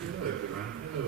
Hello everyone. Hello.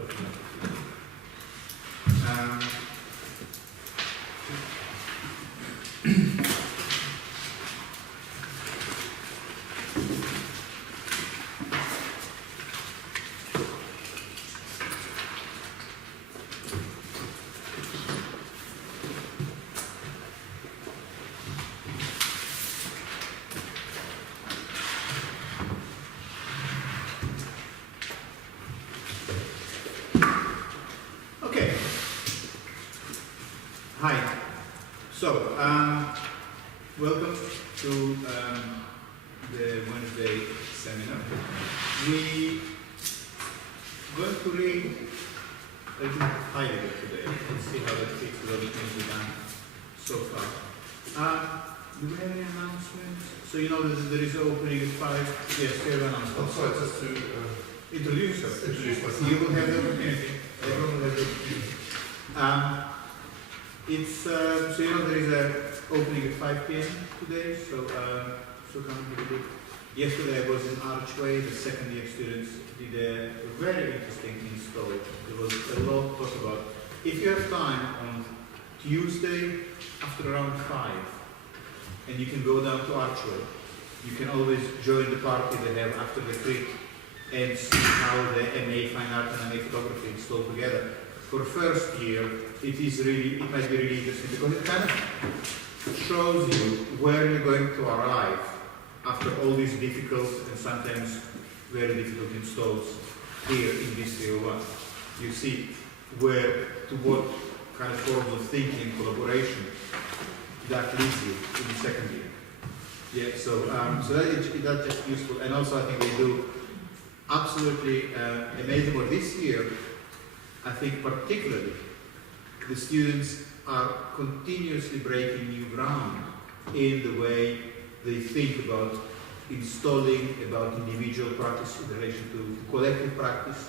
Okay. Hi. So, welcome to the Wednesday seminar. We going to read a little Heidegger today. Let's see how that fits with all the things we've done so far. Do we have any announcements? So you know that there is an opening at 5. Yes, we have announcements. Oh, sorry, just to Introduce yourself. introduce myself. You will have the opportunity. Everyone will have the opportunity. It's so you know there is an opening at 5 p.m. today. So come and have a look. Yesterday I was in Archway. The second year students did a very interesting install. There was a lot to talk about. If you have time on Tuesday after around 5, and you can go down to Archway, you can always join the party they have after the trip and see how the MA Fine Art and MA Photography install together. For first year, it might be really interesting because it kind of shows you where you're going to arrive after all these difficult and sometimes very difficult installs here in this 301. You see where, to what kind of forms of thinking and collaboration that leads you in the second year. Yeah, so that's just useful. And also I think they do absolutely amazing work. This year, I think particularly, the students are continuously breaking new ground in the way they think about installing, about individual practice in relation to collective practice,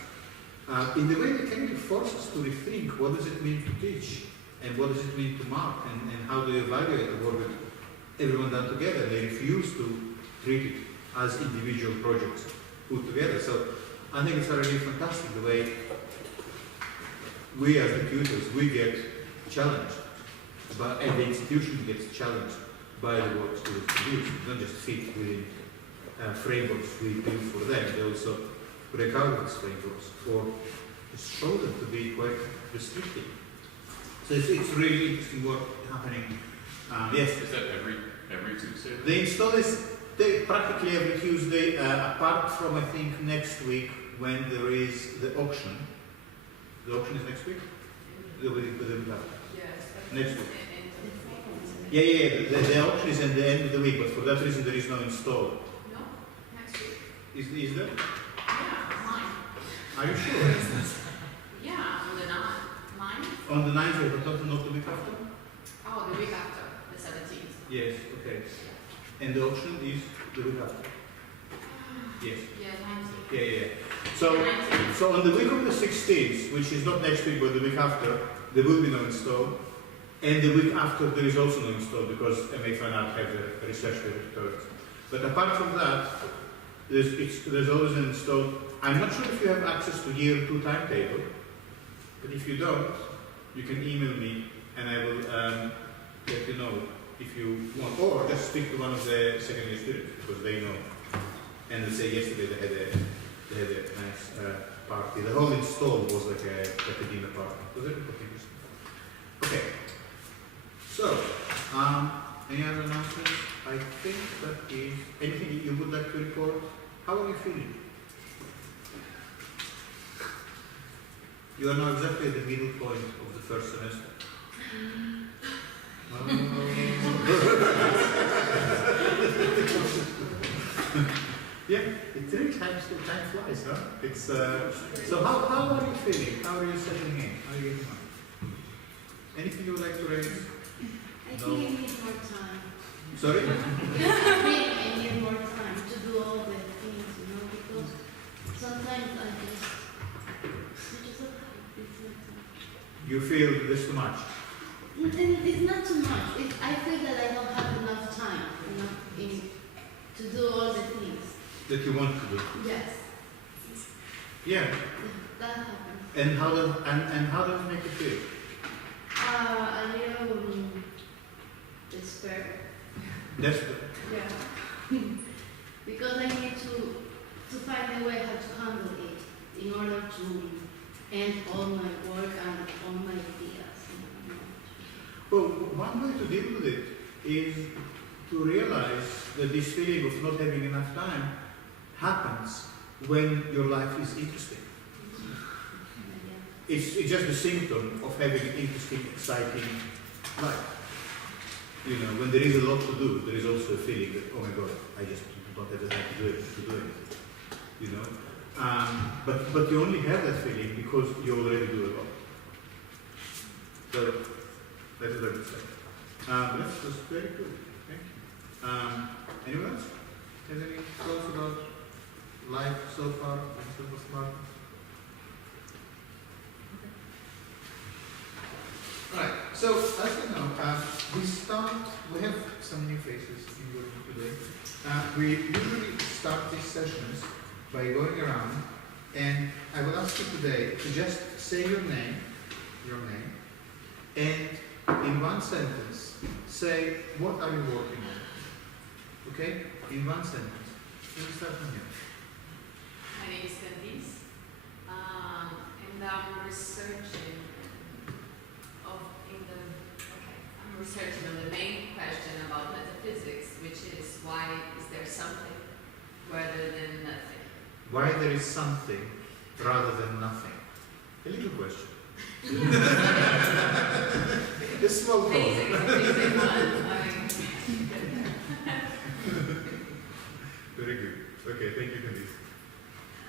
in the way they kind of force us to rethink what does it mean to teach, and what does it mean to mark, and how do you evaluate the work that everyone done together. They refuse to treat it as individual projects put together. So I think it's really fantastic the way we as the tutors, we get challenged, and the institution gets challenged by the work students produce. They don't just fit within frameworks we build for them, they also break out of these frameworks or just show them to be quite restrictive. So it's really interesting work happening. Yes? Is that every Tuesday? The install is practically every Tuesday, apart from I think next week when there is the auction. The auction is next week? The week after. Yes. Next week. Yeah. The auction is at the end of the week, but for that reason there is no install. No, next week. Is there? Yeah, mine. Are you sure? Yeah, on the 9th. On the 9th, but not the week after? Oh, the week after, the 17th. Yes, okay. And the auction is the week after? Yes. Yeah, 19th. Yeah. So on the week of the 16th, which is not next week but the week after, there will be no install. And the week after there is also no install because MA Fine Art have a research laboratory. But apart from that, there's always an install. I'm not sure if you have access to year 2 timetable, but if you don't, you can email me and I will let you know if you want. Or just speak to one of the second year students because they know. And they say yesterday they had a nice party. The whole install was like a dinner party. Was it? Okay. So, any other announcements? I think that is anything you would like to report. How are you feeling? You are now exactly at the middle point of the first semester. Yeah, it's really time flies, huh? It's so how are you feeling? How are you settling in? How are you getting on? Anything you would like to raise? I think I need more time. Sorry? I need more time to do all the things, because sometimes I just okay. It's not time. You feel there's too much? It's not too much. I feel that I don't have enough time to do all the things. That you want to do? Yes. Yeah. That happens. And how does it make you feel? A little despair. Desperate. Yeah. Because I need to find a way how to handle it in order to end all my work and all my ideas. Well, one way to deal with it is to realize that this feeling of not having enough time happens when your life is interesting. It's just a symptom of having an interesting, exciting life. You know, when there is a lot to do, there is also a feeling that, oh my God, I just don't have the time to do it. You know, but you only have that feeling because you already do a lot. So that's what I would say. That's very good. Thank you. Anyone else? Has any thoughts about life so far and so far? Right, so as you know, we have some new faces in the room today. We usually start these sessions by going around, and I will ask you today to just say your name, and in one sentence, say what are you working on, okay? In one sentence. Let me start from here. My name is Candice, and I'm researching I'm researching on the main question about metaphysics, which is why is there something rather than nothing? Why there is something rather than nothing? A little question. A small Basic problem. one. Very good. Okay, thank you, Candice.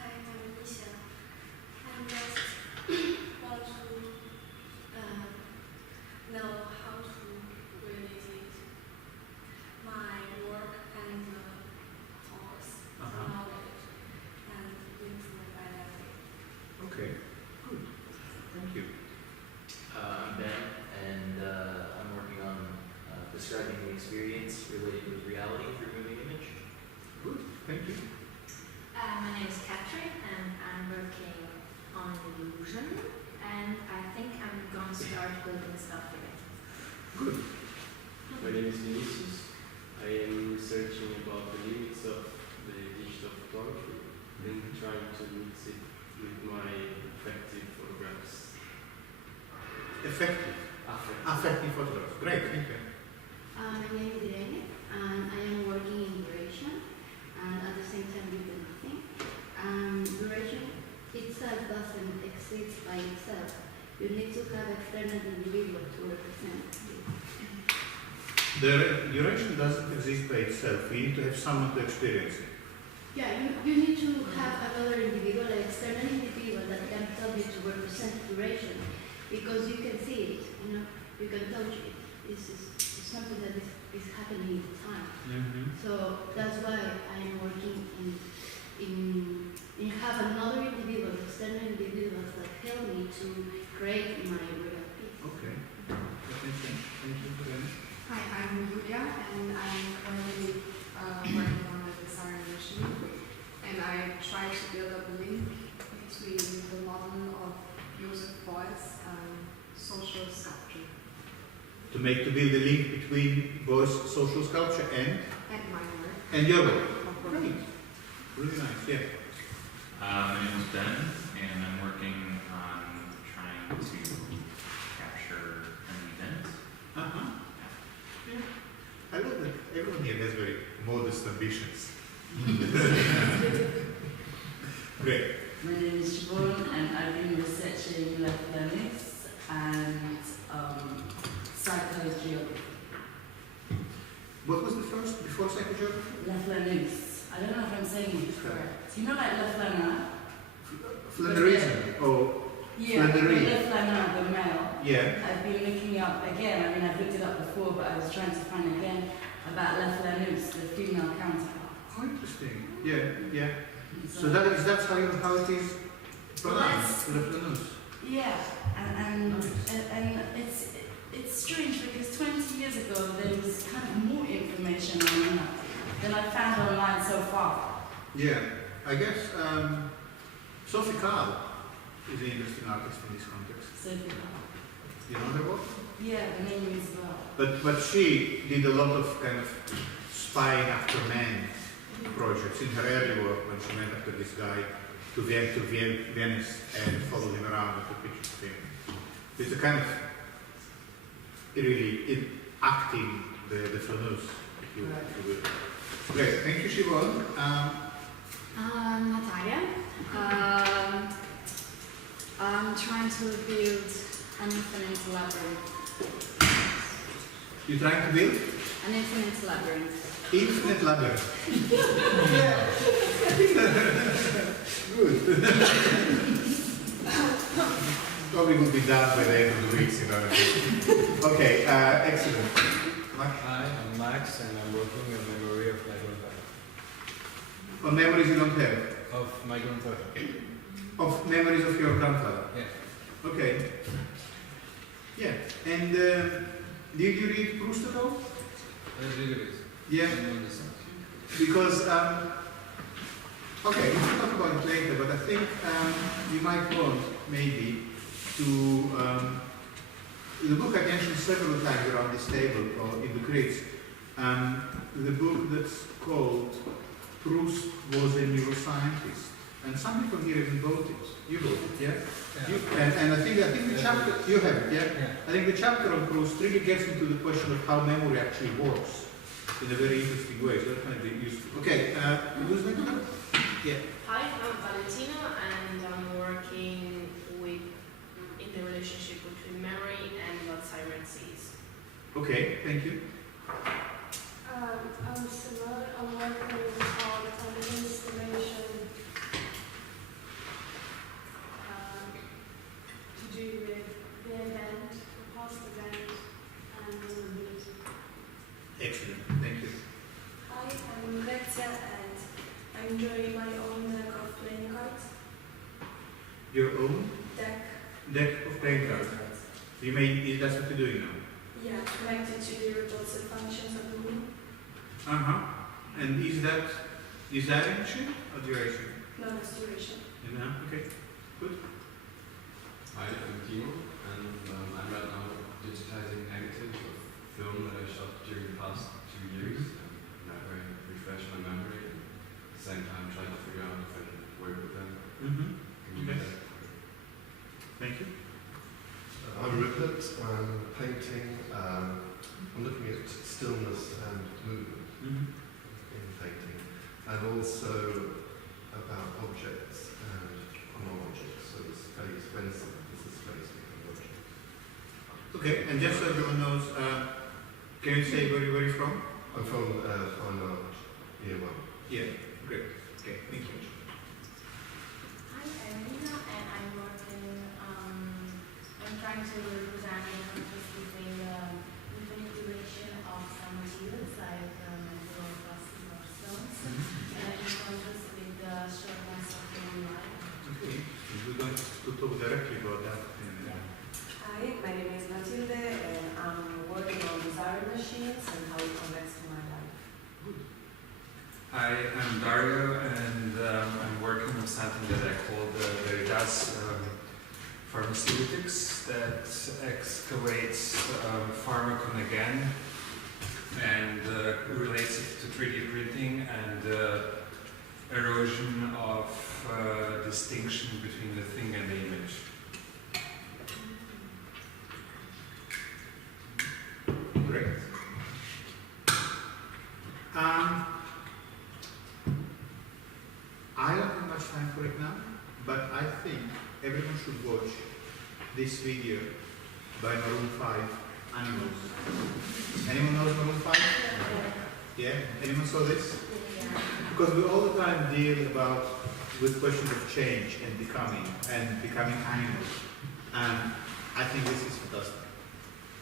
Hi, I'm Nisha. I just want to know how to relate my work and course knowledge and with my biography. Okay, good. Thank you. I'm Ben, and I'm working on describing the experience related with reality through moving image. Good, thank you. My name is Catherine, and I'm working on illusion, and I think I'm going to start building stuff again. Good. My name is Vinicius. I am researching about the limits of the digital photography and trying to mix it with my affective photographs. Effective. Affective photographs. Great, thank you. My name is Irene, and I am working in duration, and at the same time with the nothing. Duration itself doesn't exist by itself. You need to have external individual to represent it. The duration doesn't exist by itself. You need to have someone to experience it. Yeah, you need to have another individual, an external individual that can help you to represent duration, because you can see it, you can touch it. It's something that is happening in time. So that's why I am working in have another individual, external individuals that help me to create my real piece. Okay. That makes sense. Thank you for that. Hi, I'm Julia, and I'm currently working on a design machine, and I try to build up a link between the model of Joseph Beuys and social sculpture. To build a link between Beuys' social sculpture and My work. and your work. Great. Really nice, yeah. My name is Ben, and I'm working on trying to capture an event. Uh-huh. Yeah. I love that everyone here has very modest ambitions. Great. My name is Siobhan, and I've been researching electronics and psychogeography. What was the first before psychogeography? Electronics. I don't know if I'm saying it correct. You know, like Le Flâneur? Flannerism. Oh, Yeah, Flannery. Le Flâneur, the male. yeah. I've been looking up again. I mean, I've looked it up before, but I was trying to find again about Le Flâneuse, the female counterpart. Oh, interesting. Yeah, yeah. So that's how it is pronounced, Le Flâneuse. Yeah, and it's strange because 20 years ago there was kind of more information on that than I found online so far. Yeah, I guess. Sophie Kahl is an interesting artist in this context. You know her work? Yeah, the name is well. But she did a lot of kind of spying after men projects in her early work when she went after this guy to Venice and followed him around and took pictures of him. It's a kind of really acting the flaneuse, if you will. Great, thank you, Siobhan. Natalia. I'm trying to build an infinite labyrinth. You're trying to build? An infinite labyrinth. Infinite labyrinth. Yeah. Good. Probably will be done by the end of the week, you know. Okay, excellent. Max? Hi, I'm Max, and I'm working on memory of my grandfather. On memories you don't have? Of my grandfather. Of memories of your grandfather? Yeah. Okay. Yeah. And did you read Proust at all? I read it. Yeah. Because, okay, we can talk about it later, but I think you might want maybe to, the book I mentioned several times around this table or in the crates, the book that's called Proust Was a Neuroscientist. And some people here even bought it. You bought it, yeah? And I think the chapter, you have it, yeah? I think the chapter on Proust really gets into the question of how memory actually works in a very interesting way. So that might be useful. Okay, who's next? Yeah. Hi, I'm Valentina, and I'm working in the relationship between memory and what Siren sees. Okay, thank you. I'm Simone. I'm working on an installation to do with the event, the past event, and vulnerability. Excellent, thank you. Hi, I'm Lexia, and I'm drawing my own deck of playing cards. Your own deck of playing cards. You mean that's what you're doing now? Yeah, connected to the recursive functions of the room. And is that designation or duration? No, that's duration. Okay, good. Hi, I'm Timo, and I'm right now digitizing negatives of film that I shot during the past 2 years, and that way refresh my memory, and at the same time try to figure out if I can work with them. Okay. Thank you. I'm Rupert. I'm painting. I'm looking at stillness and movement in painting, and also about objects and non-objects. So the space, when does the space become object? Okay, and just so everyone knows, can you say where you're from? I'm from Fine Art, year 1. Yeah, great. Okay, thank you. Hi, I'm Nina, and I'm working, I'm trying to represent the contrast between the infinite duration of some materials like metal, plastic, or stones, in contrast with the shortness of human life. Okay, we're going to talk directly about that in a minute. Hi, my name is Matilde, and I'm working on design machines and how it connects to my life. Hi, I'm Dario, and I'm working on something that I call the Veritas pharmaceutics that excavates pharmacon again and relates it to 3D printing and erosion of distinction between the thing and the image. Great. I don't have much time for it now, but I think everyone should watch this video by Maroon 5, Animals. Anyone knows Maroon 5? Yeah? Anyone saw this? Because we all the time deal with questions of change and becoming animals. And I think this is fantastic.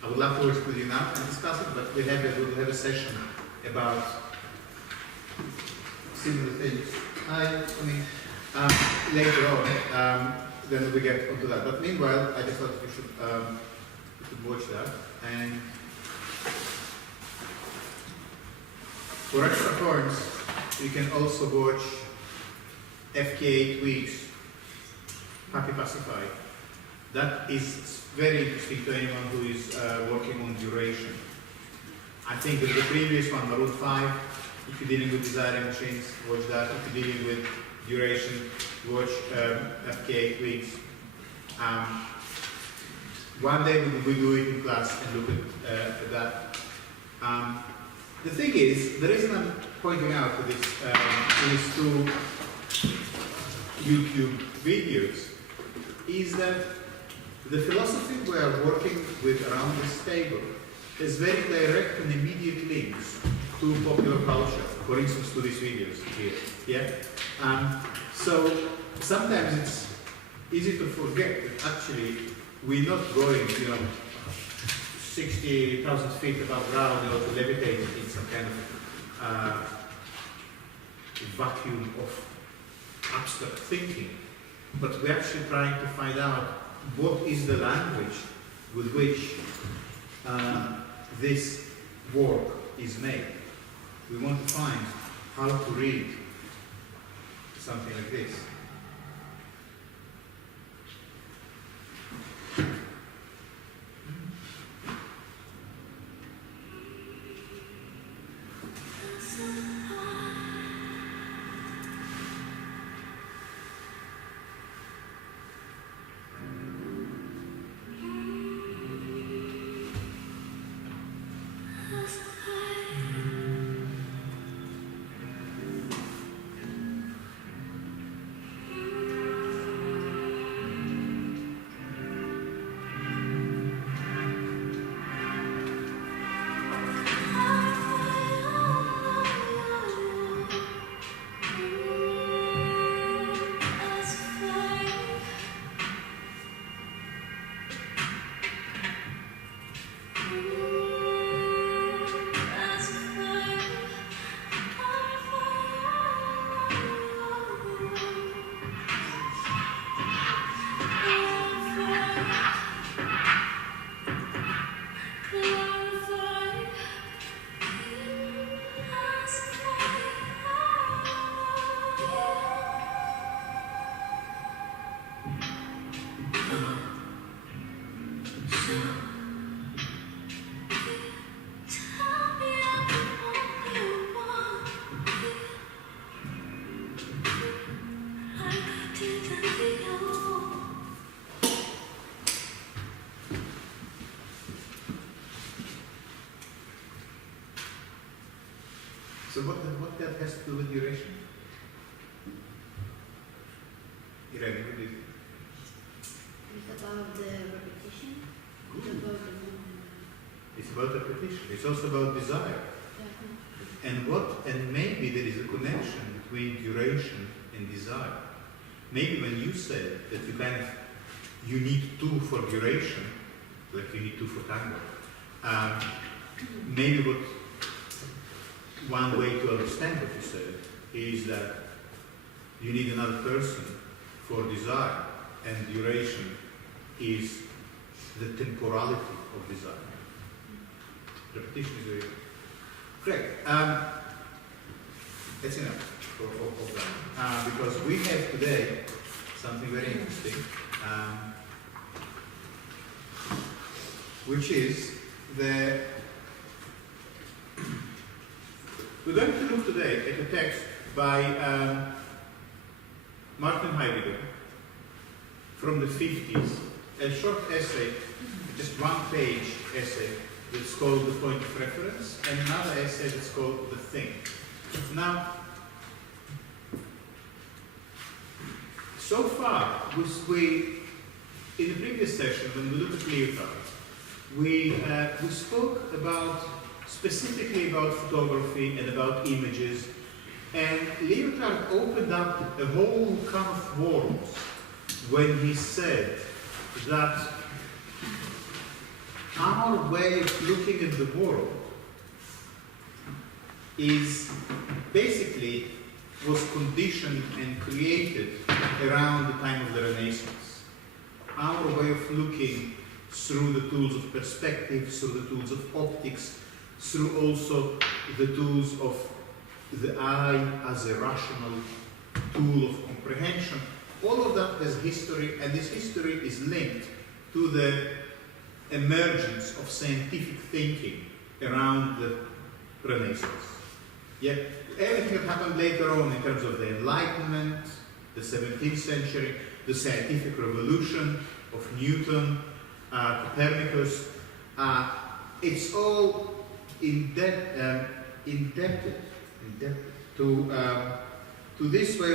I would love to work with you now and discuss it, but we'll have a session about similar things. Later on, then we get onto that. But meanwhile, I just thought you should watch that. And for extra points, you can also watch FK 8 Weeks happy pacified. That is very interesting to anyone who is working on duration. I think that the previous one, Maroon 5, if you're dealing with desiring machines, watch that. If you're dealing with duration, watch FK weeks. One day we will do it in class and look at that. The thing is, the reason I'm pointing out to these two YouTube videos is that the philosophy we are working with around this table has very direct and immediate links to popular culture, for instance to these videos here. Yeah? So sometimes it's easy to forget that actually we're not going, 60,000 feet above ground to levitate in some kind of vacuum of abstract thinking, but we're actually trying to find out what is the language with which this work is made. We want to find how to read something like this. So what that has to do with duration? Irene, what do you think? It's about the repetition. It's about the movement. It's about repetition. It's also about desire. And maybe there is a connection between duration and desire. Maybe when you said that you need two for duration, like you need two for tango, maybe one way to understand what you said is that you need another person for desire, and duration is the temporality of desire. Repetition is very great. That's enough of that. Because we have today something very interesting, which is we're going to look today at a text by Martin Heidegger from the 50s, a short essay, just one-page essay, that's called The Point of Reference, and another essay that's called The Thing. Now, so far, in the previous session, when we looked at Lyotard, we spoke specifically about photography and about images, and Lyotard opened up a whole can of worms when he said that our way of looking at the world was conditioned and created around the time of the Renaissance. Our way of looking through the tools of perspective, through the tools of optics, through also the tools of the eye as a rational tool of comprehension, all of that has history, and this history is linked to the emergence of scientific thinking around the Renaissance. Yet everything that happened later on in terms of the Enlightenment, the 17th century, the scientific revolution of Newton, Copernicus, it's all indebted to this way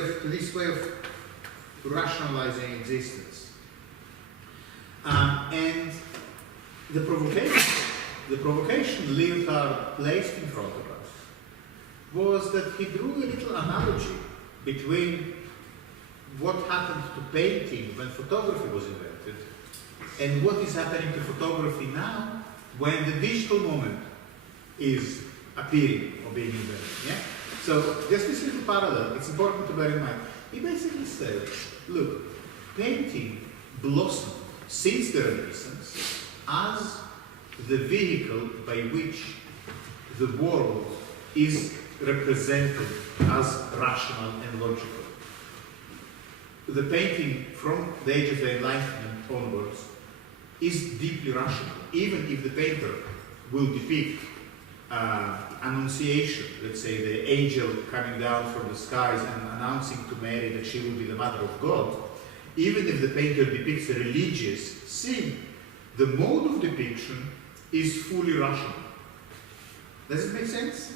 of rationalizing existence. And the provocation Lyotard placed in front of us was that he drew a little analogy between what happened to painting when photography was invented and what is happening to photography now when the digital moment is appearing or being invented. Yeah? So just this little parallel, it's important to bear in mind. He basically said, look, painting blossomed since the Renaissance as the vehicle by which the world is represented as rational and logical. The painting from the age of the Enlightenment onwards is deeply rational, even if the painter will depict Annunciation, let's say the angel coming down from the skies and announcing to Mary that she will be the mother of God. Even if the painter depicts a religious scene, the mode of depiction is fully rational. Does it make sense?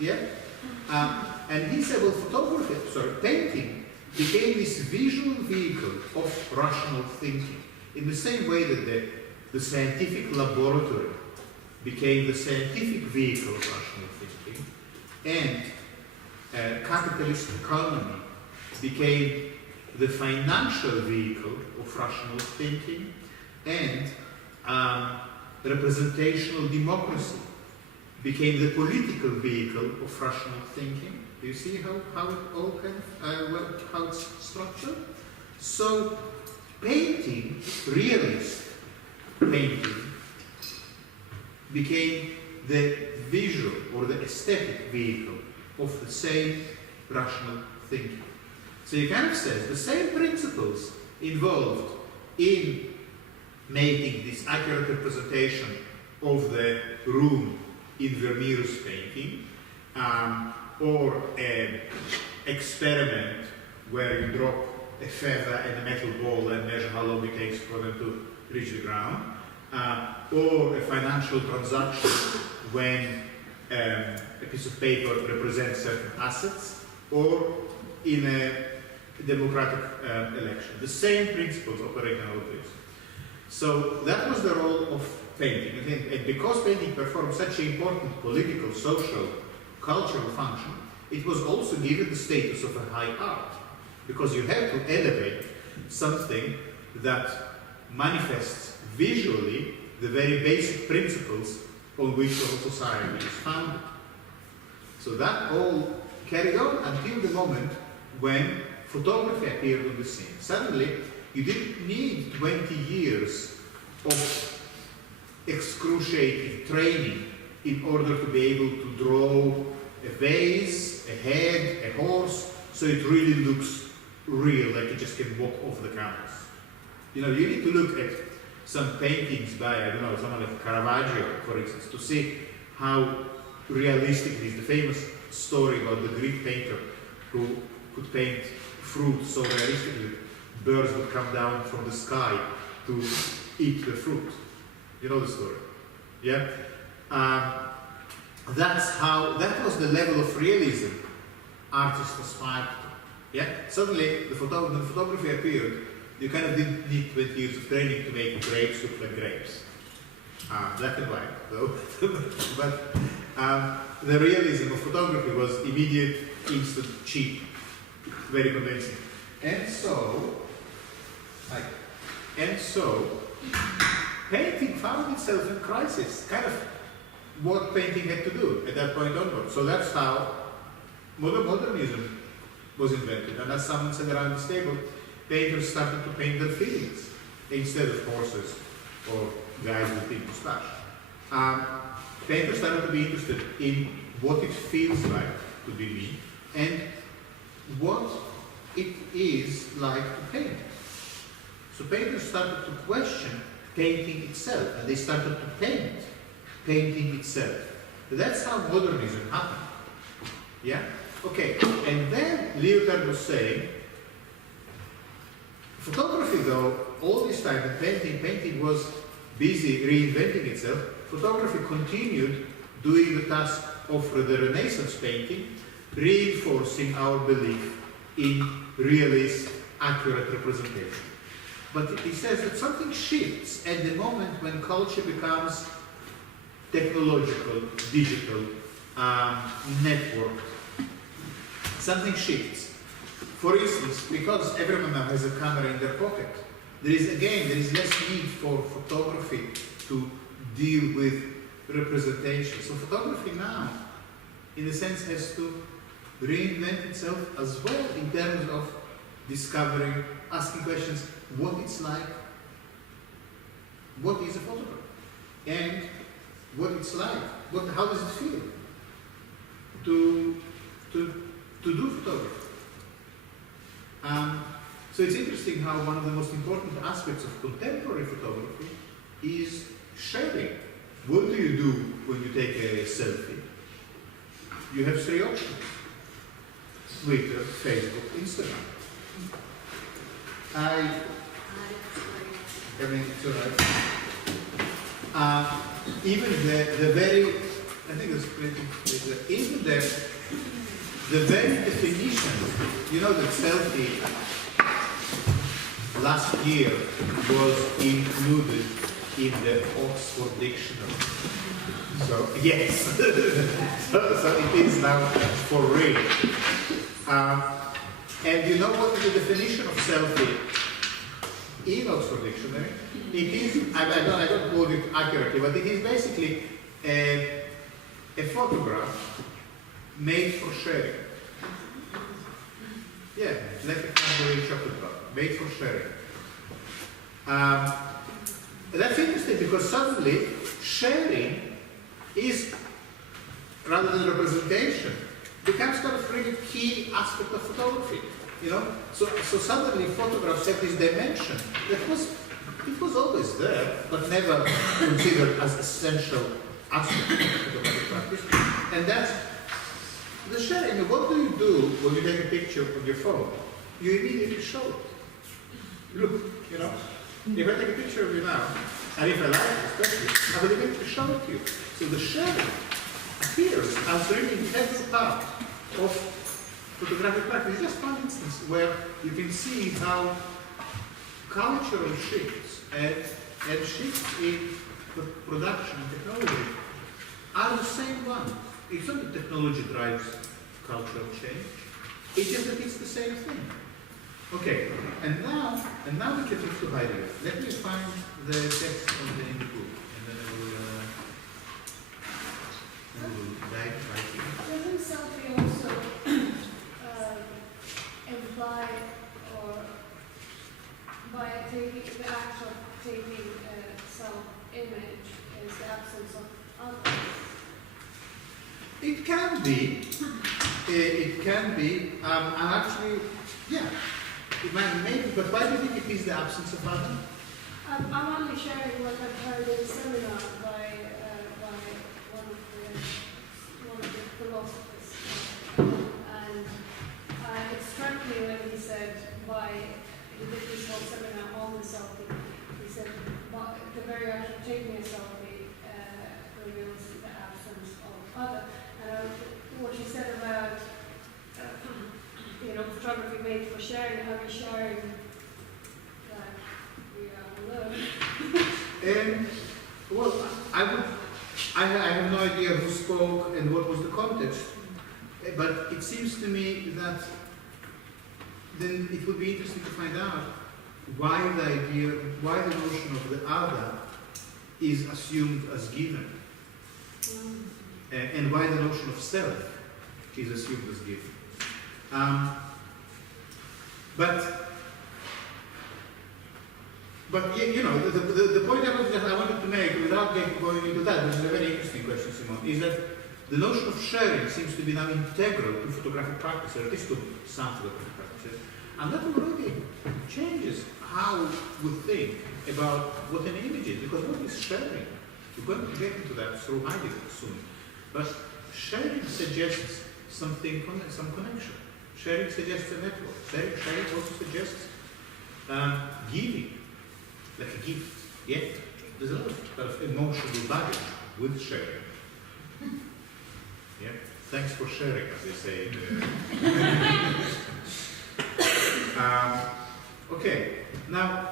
Yeah? And he said, well, painting became this visual vehicle of rational thinking, in the same way that the scientific laboratory became the scientific vehicle of rational thinking, and capitalist economy became the financial vehicle of rational thinking, and representational democracy became the political vehicle of rational thinking. Do you see how it all kind of, how it's structured? So painting, realist painting, became the visual or the aesthetic vehicle of the same rational thinking. So he kind of says the same principles involved in making this accurate representation of the room in Vermeer's painting, or an experiment where you drop a feather and a metal ball and measure how long it takes for them to reach the ground, or a financial transaction when a piece of paper represents certain assets, or in a democratic election. The same principles operate in all of this. So that was the role of painting. And because painting performed such an important political, social, cultural function, it was also given the status of a high art, because you have to elevate something that manifests visually the very basic principles on which our society is founded. So that all carried on until the moment when photography appeared on the scene. Suddenly, you didn't need 20 years of excruciating training in order to be able to draw a vase, a head, a horse, so it really looks real, like you just can walk off the canvas. You know, you need to look at some paintings by, I don't know, someone like Caravaggio, for instance, to see how realistic it is. The famous story about the Greek painter who could paint fruit so realistically that birds would come down from the sky to eat the fruit. You know the story? Yeah? That was the level of realism artists aspired to. Yeah? Suddenly, when photography appeared, you kind of didn't need 20 years of training to make grapes look like grapes. Black and white, though. But the realism of photography was immediate, instant, cheap, very convincing. And so, painting found itself in crisis, kind of what painting had to do at that point onward. So that's how modernism was invented. And as someone said around this table, painters started to paint their feelings instead of horses or guys with big moustache. Painters started to be interested in what it feels like to be me and what it is like to paint. So painters started to question painting itself, and they started to paint painting itself. That's how modernism happened. Yeah? Okay, and then Lyotard was saying, photography though, all this time, the painting was busy reinventing itself, photography continued doing the task of the Renaissance painting, reinforcing our belief in realist, accurate representation. But he says that something shifts at the moment when culture becomes technological, digital, networked. Something shifts. For instance, because everyone now has a camera in their pocket, there is less need for photography to deal with representation. So photography now, in a sense, has to reinvent itself as well in terms of discovering, asking questions, what it's like, what is a photograph, and what it's like, how does it feel to do photography. So it's interesting how one of the most important aspects of contemporary photography is sharing. What do you do when you take a selfie? You have 3 options: Twitter, Facebook, Instagram. I mean, it's all right. Even the very, I think it's pretty, even the very definition, you know, that selfie last year was included in the Oxford Dictionary. So, yes. so it is now for real. And you know what is the definition of selfie in Oxford Dictionary? It is, I don't quote it accurately, but it is basically a photograph made for sharing. Yeah, like a Cadbury chocolate bar, made for sharing. That's interesting because suddenly sharing is, rather than representation, becomes kind of really key aspect of photography. You know, so suddenly photographs have this dimension that it was always there, but never considered as essential aspect of photographic practice. And that's the sharing. What do you do when you take a picture of your phone? You immediately show it. Look, you know, if I take a picture of you now, and if I like it especially, I will immediately show it to you. So the sharing appears as really integral part of photographic practice. It's just one instance where you can see how cultural shifts and shifts in the production and technology are the same one. It's not that technology drives cultural change. It's just that it's the same thing. Okay, and now we can move to Heidegger. Let me find the text in the book, and then I will dive right in. Doesn't selfie also imply, or by taking the act of taking self-image is the absence of others? It can be. It can be. Actually, yeah. It might maybe, but why do you think it is the absence of others? I'm only sharing what I've heard in a seminar by one of the philosophers, and it struck me when he said he did this whole seminar on the selfie. He said the very act of taking a selfie reveals the absence of other. And what he said about photography made for sharing, how we sharing that we are alone. Well, I have no idea who spoke and what was the context, but it seems to me that then it would be interesting to find out why the notion of the other is assumed as given, and why the notion of self is assumed as given. But you know, the point I wanted to make, without going into that, which is a very interesting question, Simon, is that the notion of sharing seems to be now integral to photographic practice, or at least to some photographic practices. And that already changes how we think about what an image is, because what is sharing? We're going to get into that through Heidegger soon. But sharing suggests something, some connection. Sharing suggests a network. Sharing also suggests giving, like a gift. Yeah, there's a lot of emotional baggage with sharing. Yeah, thanks for sharing, as they say. Okay, now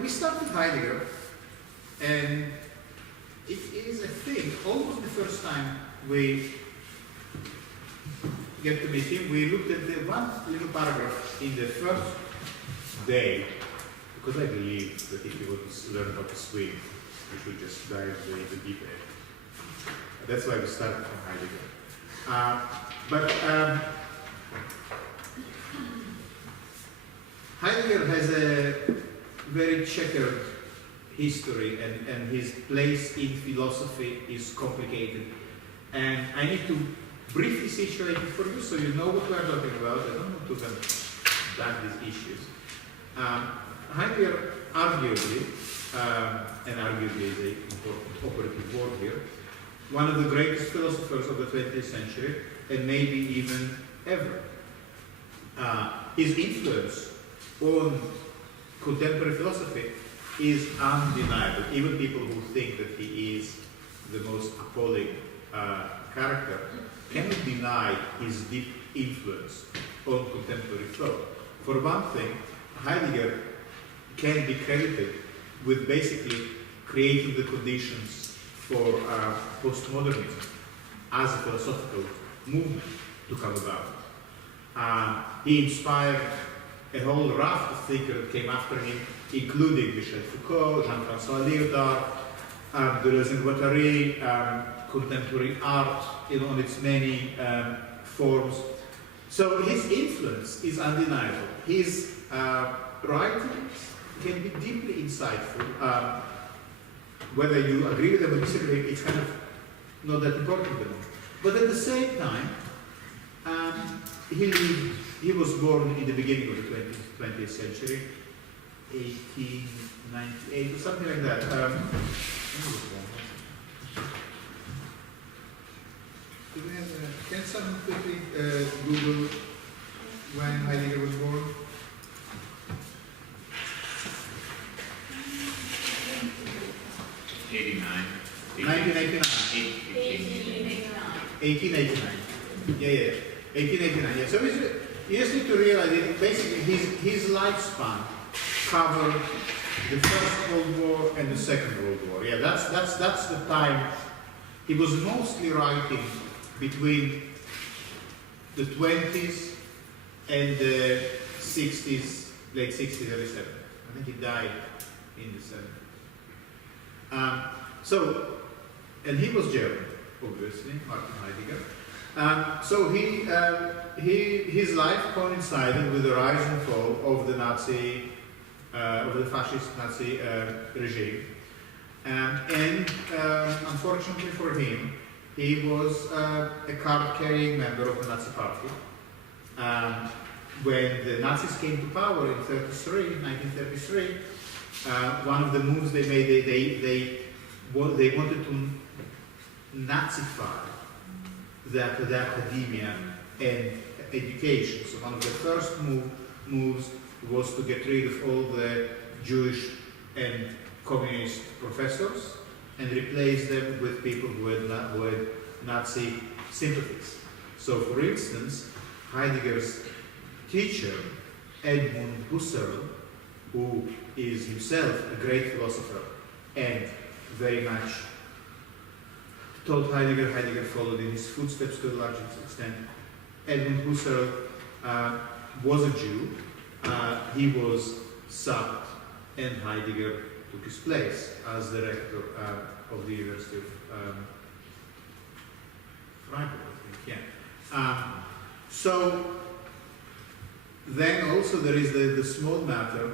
we start with Heidegger, and it is, I think, almost the first time we get to meet him. We looked at the one little paragraph in the first day, because I believe that if you want to learn how to swim, you should just dive into the deep end. That's why we started from Heidegger. But Heidegger has a very checkered history, and his place in philosophy is complicated. And I need to briefly situate it for you so you know what we're talking about. I don't want to kind of drag these issues. Heidegger arguably, and arguably is an important operative word here, one of the greatest philosophers of the 20th century, and maybe even ever. His influence on contemporary philosophy is undeniable. Even people who think that he is the most appalling character cannot deny his deep influence on contemporary thought. For one thing, Heidegger can be credited with basically creating the conditions for postmodernism as a philosophical movement to come about. He inspired a whole raft of thinkers that came after him, including Michel Foucault, Jean-François Lyotard, Deleuze and Guattari, contemporary art on its many forms. So his influence is undeniable. His writings can be deeply insightful. Whether you agree with them or disagree, it's kind of not that important anymore. But at the same time, he was born in the beginning of the 20th century, 1898 or something like that. Can someone quickly Google when Heidegger was born? Yeah. 1889. Yeah. So you just need to realize that basically his lifespan covered the First World War and the Second World War. Yeah, that's the time. He was mostly writing between the 20s and the 60s, late 60s, early 70s. I think he died in the 70s. And he was German, obviously, Martin Heidegger. So his life coincided with the rise and fall of the Nazi, of the fascist Nazi regime. And unfortunately for him, he was a card-carrying member of the Nazi Party. When the Nazis came to power in 1933, one of the moves they made, they wanted to Nazify the academia and education. So one of the first moves was to get rid of all the Jewish and communist professors and replace them with people who had Nazi sympathies. So, for instance, Heidegger's teacher, Edmund Husserl, who is himself a great philosopher and very much taught Heidegger. Heidegger followed in his footsteps to a large extent. Edmund Husserl was a Jew. He was sacked, and Heidegger took his place as the rector of the University of Freiburg, I think. Yeah. So then also there is the small matter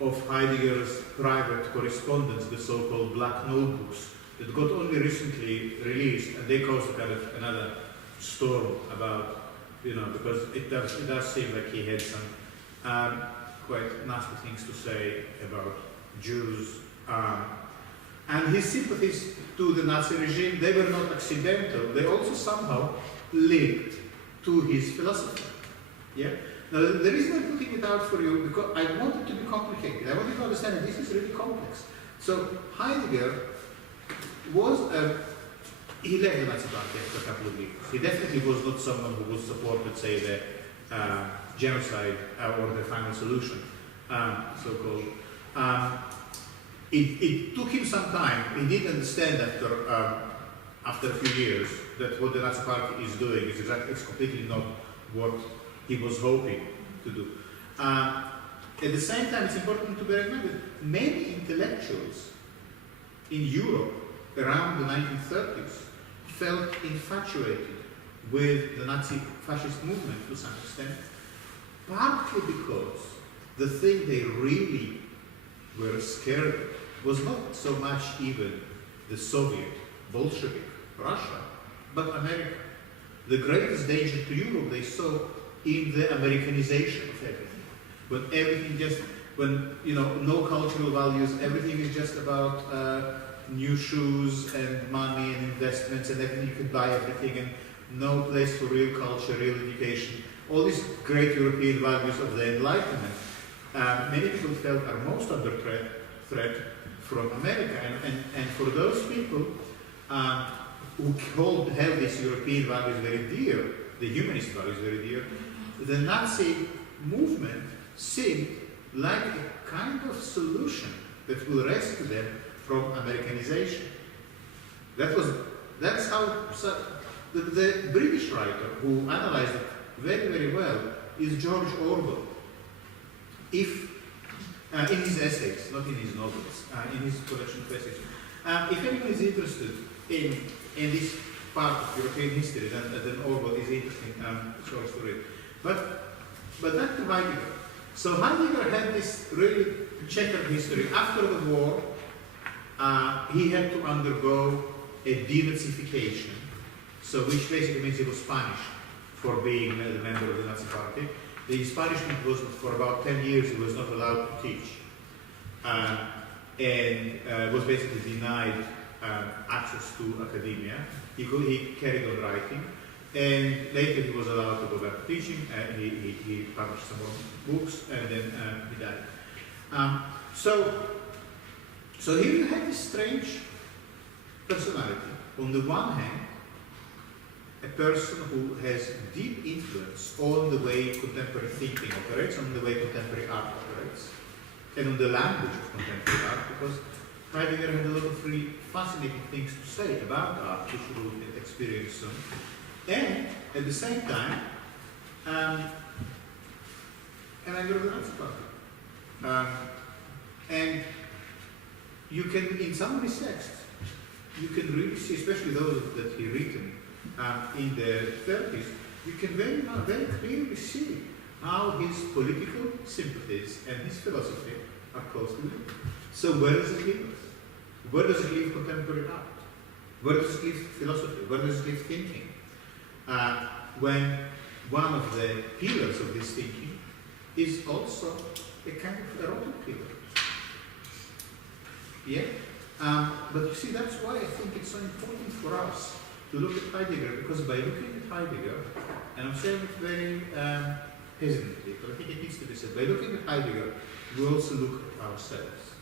of Heidegger's private correspondence, the so-called black notebooks, that got only recently released, and they caused a kind of another storm about you know, because it does seem like he had some quite nasty things to say about Jews. And his sympathies to the Nazi regime, they were not accidental. They also somehow linked to his philosophy. Yeah. Now, the reason I'm putting it out for you, because I want it to be complicated. I want you to understand that this is really complex. So Heidegger was he left the Nazi Party after a couple of years. He definitely was not someone who would support, let's say, the genocide or the final solution, so-called. It took him some time. He did understand after a few years that what the Nazi Party is doing is completely not what he was hoping to do. At the same time, it's important to bear in mind that many intellectuals in Europe around the 1930s felt infatuated with the Nazi fascist movement to some extent, partly because the thing they really were scared of was not so much even the Soviet, Bolshevik, Russia, but America. The greatest danger to Europe they saw in the Americanization of everything. When you know, no cultural values, everything is just about new shoes and money and investments and everything, you could buy everything and no place for real culture, real education. All these great European values of the Enlightenment, many people felt are most under threat from America. And for those people who held these European values very dear, the humanist values very dear, the Nazi movement seemed like a kind of solution that will rescue them from Americanization. That's how the British writer who analyzed it very, very well is George Orwell. If in his essays, not in his novels, in his collection of essays. If anyone is interested in this part of European history, then Orwell is interesting source to read. But back to Heidegger. So Heidegger had this really checkered history. After the war, he had to undergo a denazification, so which basically means he was punished for being a member of the Nazi Party. His punishment was for about 10 years he was not allowed to teach, and was basically denied access to academia. He carried on writing, and later he was allowed to go back to teaching. He published some more books, and then he died. So here you have this strange personality. On the one hand, a person who has deep influence on the way contemporary thinking operates, on the way contemporary art operates, and on the language of contemporary art, because Heidegger had a lot of really fascinating things to say about art, which we will experience soon. And at the same time, a member of the Nazi Party. And you can, in some respects, you can really see, especially those that he written in the 30s, you can very clearly see how his political sympathies and his philosophy are closely linked. So where does it leave us? Where does it leave contemporary art? Where does it leave philosophy? Where does it leave thinking? When one of the pillars of this thinking is also a kind of erotic pillar. Yeah? But you see, that's why I think it's so important for us to look at Heidegger, because by looking at Heidegger, and I'm saying it very hesitantly, but I think it needs to be said, by looking at Heidegger, we also look at ourselves.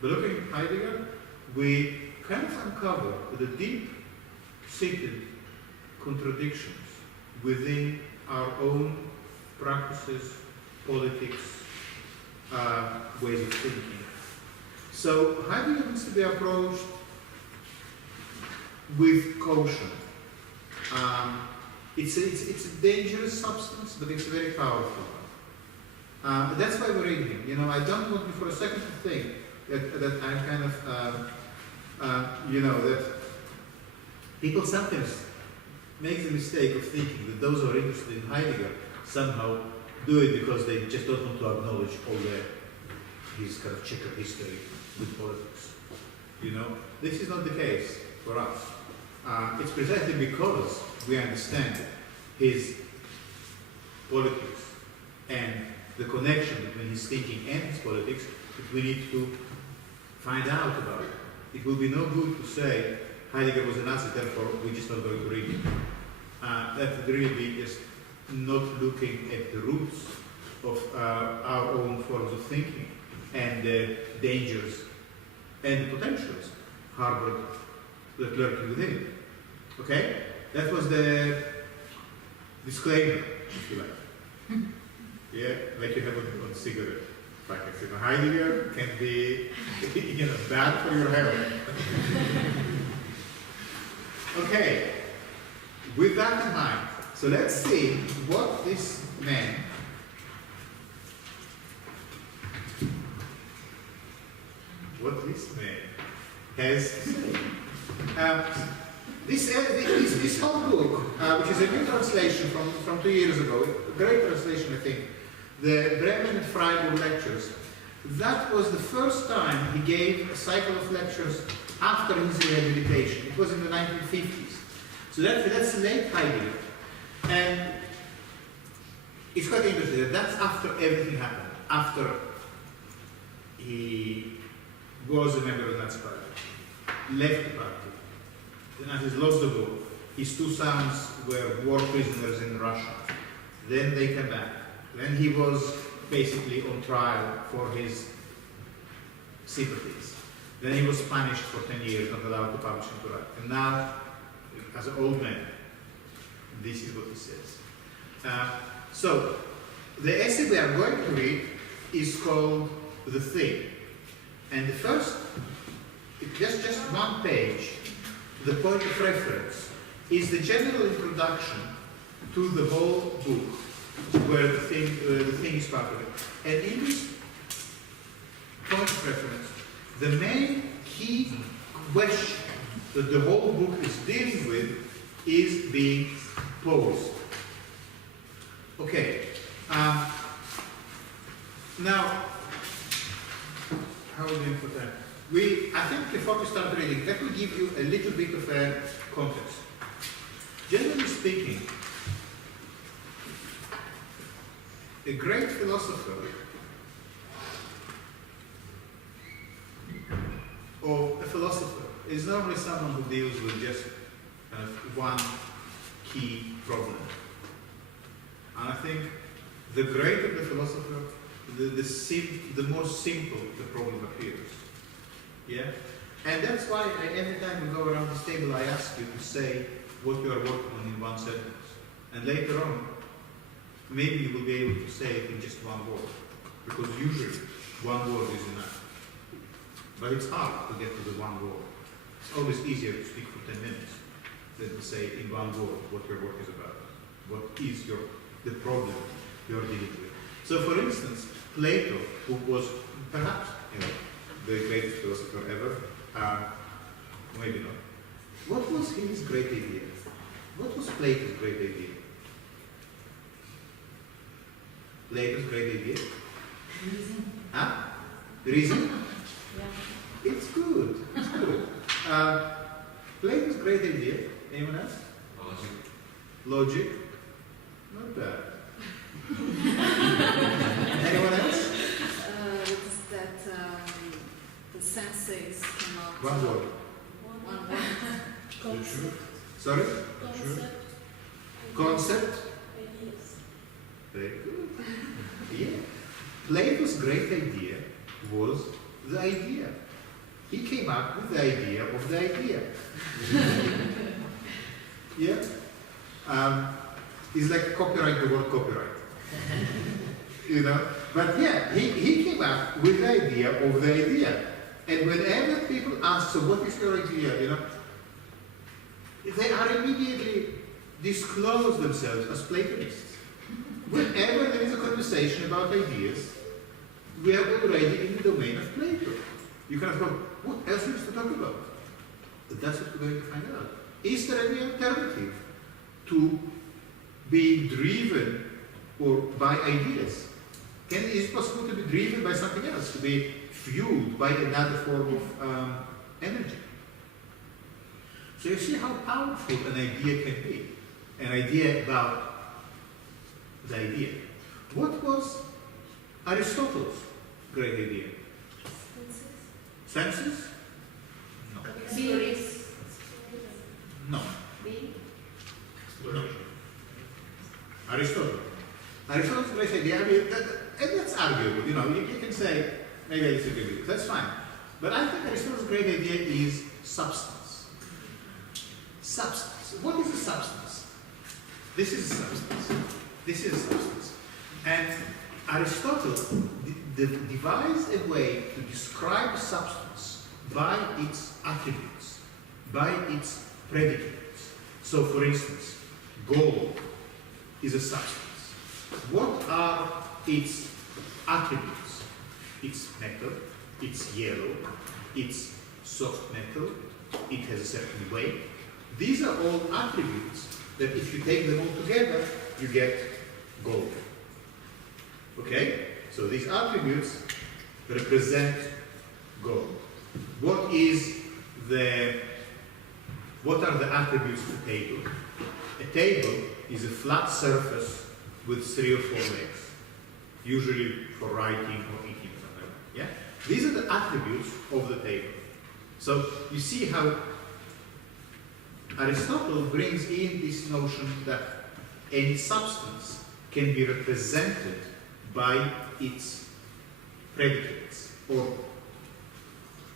By looking at Heidegger, we kind of uncover the deep-seated contradictions within our own practices, politics, ways of thinking. So Heidegger needs to be approached with caution. It's a dangerous substance, but it's a very powerful one. That's why we're reading him. You know, I don't want you for a second to think that I'm kind of, you know, that people sometimes make the mistake of thinking that those who are interested in Heidegger somehow do it because they just don't want to acknowledge all his kind of checkered history with politics. You know, this is not the case for us. It's precisely because we understand his politics and the connection between his thinking and his politics that we need to find out about it. It will be no good to say Heidegger was a Nazi, therefore we're just not going to read it. That would really be just not looking at the roots of our own forms of thinking and the dangers and the potentials harbored that lurking within. Okay? That was the disclaimer, if you like. Yeah, like you have on cigarette packets. Heidegger can be bad for your health. Okay, with that in mind, so let's see what this man has to say. This whole book, which is a new translation from 2 years ago, a great translation, I think, the Bremen and Freiburg lectures, that was the first time he gave a cycle of lectures after his rehabilitation. It was in the 1950s. So that's late Heidegger. And it's quite interesting that that's after everything happened. After he was a member of the Nazi Party, left the party, the Nazis lost the war. His two sons were war prisoners in Russia. Then they came back. Then he was basically on trial for his sympathies. Then he was punished for 10 years, not allowed to publish and to write. And now, as an old man, this is what he says. So, the essay we are going to read is called The Thing. And the first, just one page, the point of reference, is the general introduction to the whole book, where the thing is part of it. And in this point of reference, the main key question that the whole book is dealing with is being posed. Okay. Now, how are we doing for time? I think before we start reading, let me give you a little bit of a context. Generally speaking, a great philosopher or a philosopher is normally someone who deals with just one key problem. And I think the greater the philosopher, the more simple the problem appears. Yeah? And that's why every time we go around this table, I ask you to say what you are working on in one sentence. And later on, maybe you will be able to say it in just one word. Because usually, one word is enough. But it's hard to get to the one word. It's always easier to speak for 10 minutes than to say in one word what your work is about. What is the problem you're dealing with. So for instance, Plato, who was perhaps the greatest philosopher ever, maybe not. What was his great idea? What was Plato's great idea? Plato's great idea? Reason. Huh? Reason? Yeah. It's good. It's good. Plato's great idea. Anyone else? Logic. Not bad. Anyone else? It's that the senses cannot. One word. One word. The truth. Sorry? The truth. Concept? Ideas. Very good. Yeah. Plato's great idea was the idea. He came up with the idea of the idea. Yeah? It's like copyright, the word copyright. But yeah, he came up with the idea of the idea. And whenever people ask, so what is your idea, they are immediately disclose themselves as Platonists. Whenever there is a conversation about ideas, we are already in the domain of Plato. You can ask, what else is to talk about? But that's what we're going to find out. Is there any alternative to being driven or by ideas? Is it possible to be driven by something else, to be fueled by another form of energy? So you see how powerful an idea can be. An idea about the idea. What was Aristotle's great idea? Senses? No. No. No. Aristotle. Aristotle's great idea, and that's arguable, you can say, maybe I disagree with it, that's fine. But I think Aristotle's great idea is substance. Substance. What is a substance? This is a substance. This is a substance. And Aristotle devised a way to describe substance by its attributes, by its predicates. So, for instance, gold is a substance. What are its attributes? It's metal, it's yellow, it's soft metal, it has a certain weight. These are all attributes that if you take them all together, you get gold. Okay? So these attributes represent gold. What are the attributes of a table? A table is a flat surface with 3 or 4 legs, usually for writing or eating or something. Yeah? These are the attributes of the table. So you see how Aristotle brings in this notion that any substance can be represented by its predicates or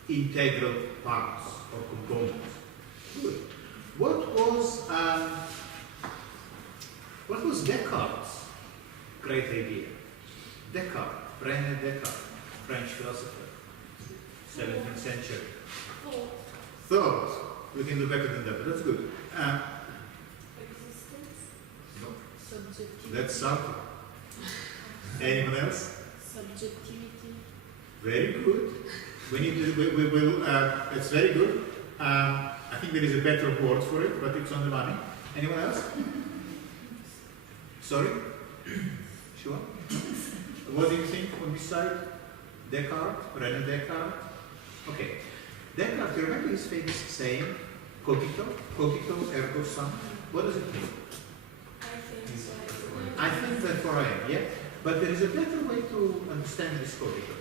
integral parts or components. Good. What was Descartes' great idea? René Descartes, French philosopher, 17th century. Thought. We can do better than that, but that's good. Existence? No. Subjectivity. That's something. Anyone else? Subjectivity. Very good. We need to, it's very good. I think there is a better word for it, but it's on the money. Anyone else? Sorry? Sure? What do you think on this side? Descartes? René Descartes? Okay. Descartes, you remember his famous saying, cogito ergo sum? What does it mean? I think therefore I am, yeah? But there is a better way to understand this cogito.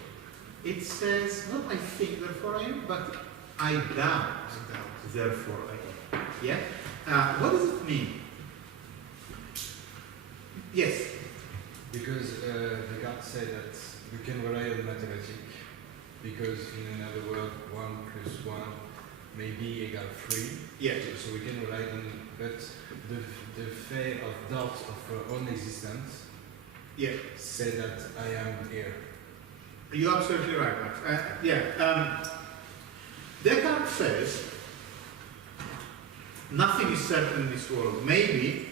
It says, not I think therefore I am, but I doubt therefore I am. Yeah? What does it mean? Yes? Because Descartes said that we can rely on mathematics, because in another word, 1 + 1 may be equal 3. Yeah. So we can rely on, but the fear of doubt of our own existence say that I am here. You're absolutely right, Max. Descartes says nothing is certain in this world. Maybe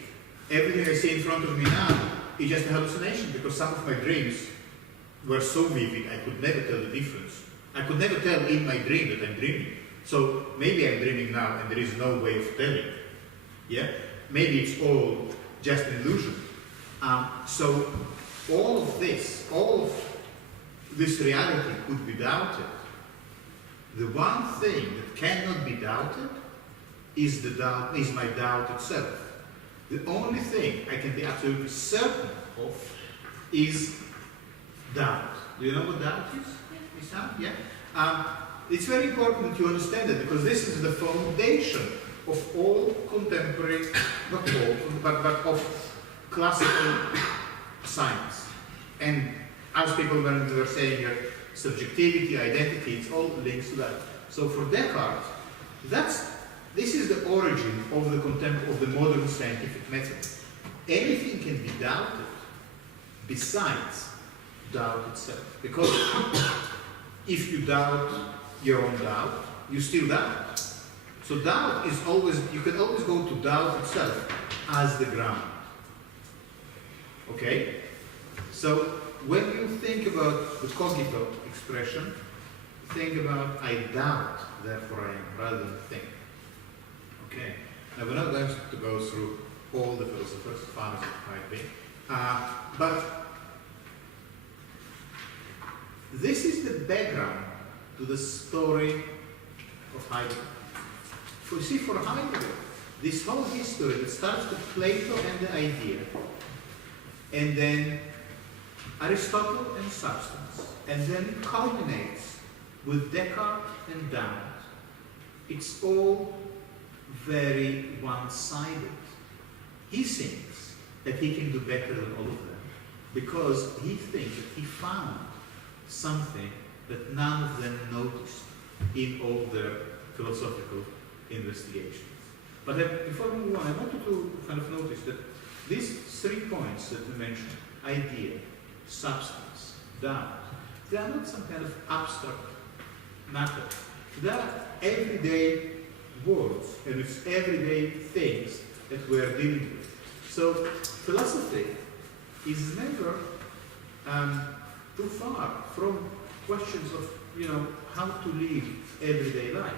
everything I see in front of me now is just a hallucination, because some of my dreams were so vivid I could never tell the difference. I could never tell in my dream that I'm dreaming. So maybe I'm dreaming now and there is no way of telling. Yeah? Maybe it's all just an illusion. So all of this reality could be doubted. The one thing that cannot be doubted is my doubt itself. The only thing I can be absolutely certain of is doubt. Do you know what doubt is? Yeah. It's very important you understand it, because this is the foundation of all contemporary, not all, but of classical science. And as people were saying here, subjectivity, identity, it's all links to that. So for Descartes, this is the origin of the modern scientific method. Anything can be doubted besides doubt itself. Because if you doubt your own doubt, you still doubt. So doubt is always, you can always go to doubt itself as the ground. Okay? So when you think about the cogito expression, think about I doubt, therefore I am, rather than think. Okay? Now we're not going to go through all the philosophers, far as it might be. But this is the background to the story of Heidegger. For Heidegger, this whole history that starts with Plato and the idea and then Aristotle and substance, and then it culminates with Descartes and Downs. It's all very one-sided. He thinks that he can do better than all of them because he thinks that he found something that none of them noticed in all their philosophical investigations. But before we move on, I want you to kind of notice that these 3 points that we mentioned, idea, substance, doubt, they are not some kind of abstract matter. They are everyday words and it's everyday things that we are dealing with. So philosophy is never too far from questions of, how to live everyday life.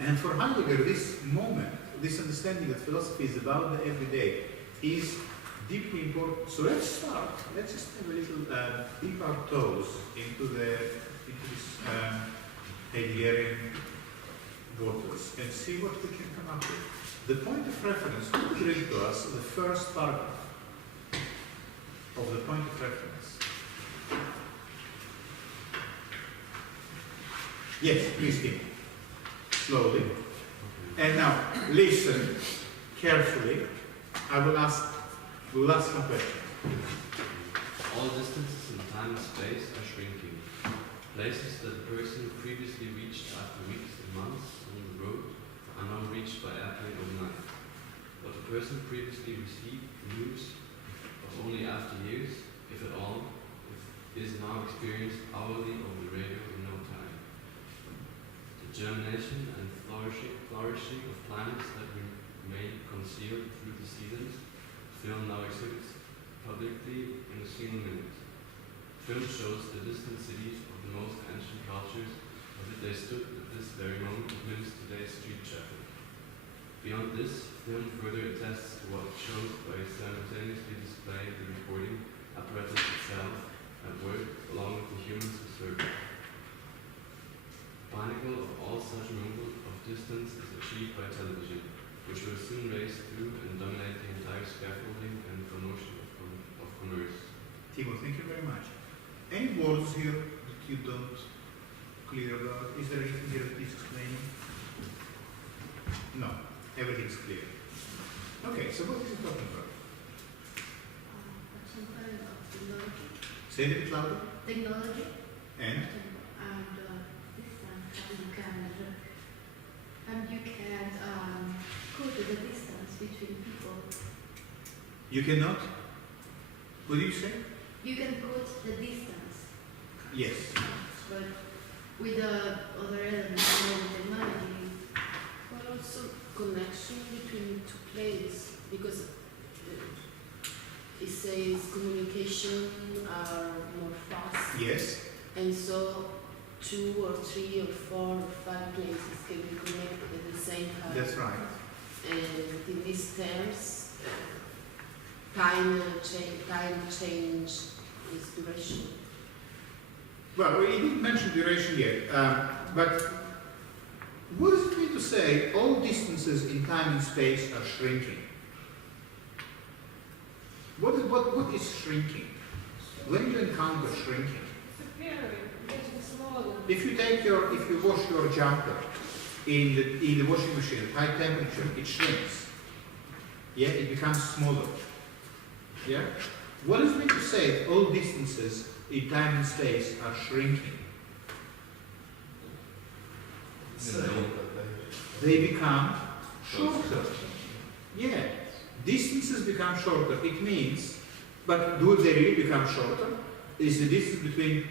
And for Heidegger, this moment, this understanding that philosophy is about the everyday is deeply important. So let's start. Let's just have a little dip our toes into this Heideggerian waters and see what we can come up with. The point of reference, who would read to us the first paragraph of the point of reference? Yes, please speak. Slowly. And now, listen carefully. We'll ask some questions. All distances in time and space are shrinking. Places that a person previously reached after weeks and months on the road are now reached by airplane overnight. What a person previously received news of only after years, if at all, is now experienced hourly over the radio in no time. The germination and flourishing of planets that remain concealed through the seasons, film now exhibits publicly in a single minute. Film shows the distant cities of the most ancient cultures as if they stood at this very moment amidst today's street traffic. Beyond this, film further attests to what it shows by simultaneously displaying the recording apparatus itself at work along with the humans who serve it. Pinnacle of all such movement of distance is achieved by television, which will soon race through and dominate the entire scaffolding and promotion of commerce. Timo, thank you very much. Any words here that you don't clear about? Is there anything here that needs explaining? No, everything's clear. Okay, so what is he talking about? Some kind of technology. Say it a bit louder. Technology. And? You can quote the distance between people. You cannot? What do you say? You can quote the distance. Yes. But with the other elements of technology. Well, also connection between two places, because it says communication are more fast. Yes. And so 2 or 3 or 4 or 5 places can be connected at the same time. That's right. And in these terms, time change is duration. Well, we didn't mention duration yet, but what does it mean to say all distances in time and space are shrinking? What is shrinking? When do you encounter shrinking? If you wash your jumper in the washing machine at high temperature, it shrinks. Yeah, it becomes smaller. Yeah? What does it mean to say all distances in time and space are shrinking? They become shorter. Yeah. Distances become shorter. It means, but do they really become shorter? Is the distance between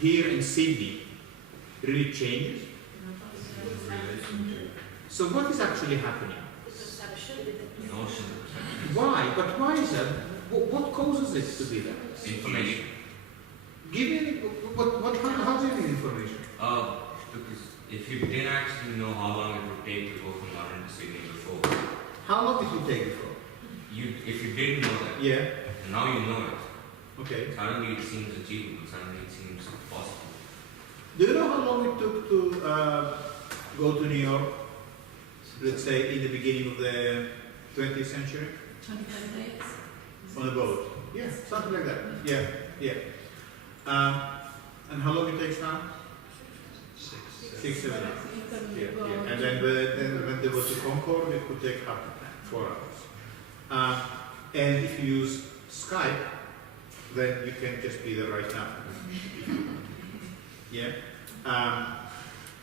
here and Sydney really changes? So what is actually happening? Why? But why is that? What causes it to be that? Information. Give me, how do you need information? Because if you didn't actually know how long it would take to go from London to Sydney before. How long did it take before? If you didn't know that. Yeah. And now you know it. Okay. Suddenly it seems achievable. Suddenly it seems possible. Do you know how long it took to go to New York, let's say in the beginning of the 20th century? 25 days. On a boat. Yeah, something like that. Yeah, yeah. And how long it takes now? 6, 7 hours. Yeah, yeah. And then when there was the Concorde, it could take half the time, 4 hours. And if you use Skype, then you can just be there right now. Yeah.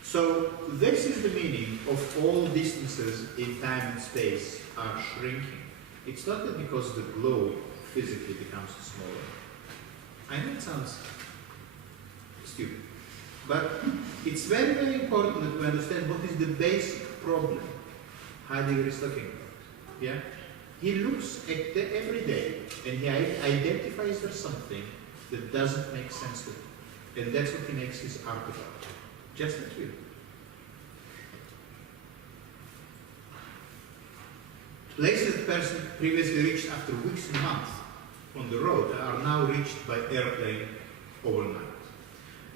So this is the meaning of all distances in time and space are shrinking. It's not that because the globe physically becomes smaller. I know it sounds stupid, but it's very, very important that we understand what is the basic problem Heidegger is talking about. Yeah? He looks at every day and he identifies there's something that doesn't make sense to him. And that's what he makes his art about. Just like you. Places that the person previously reached after weeks and months on the road are now reached by airplane overnight.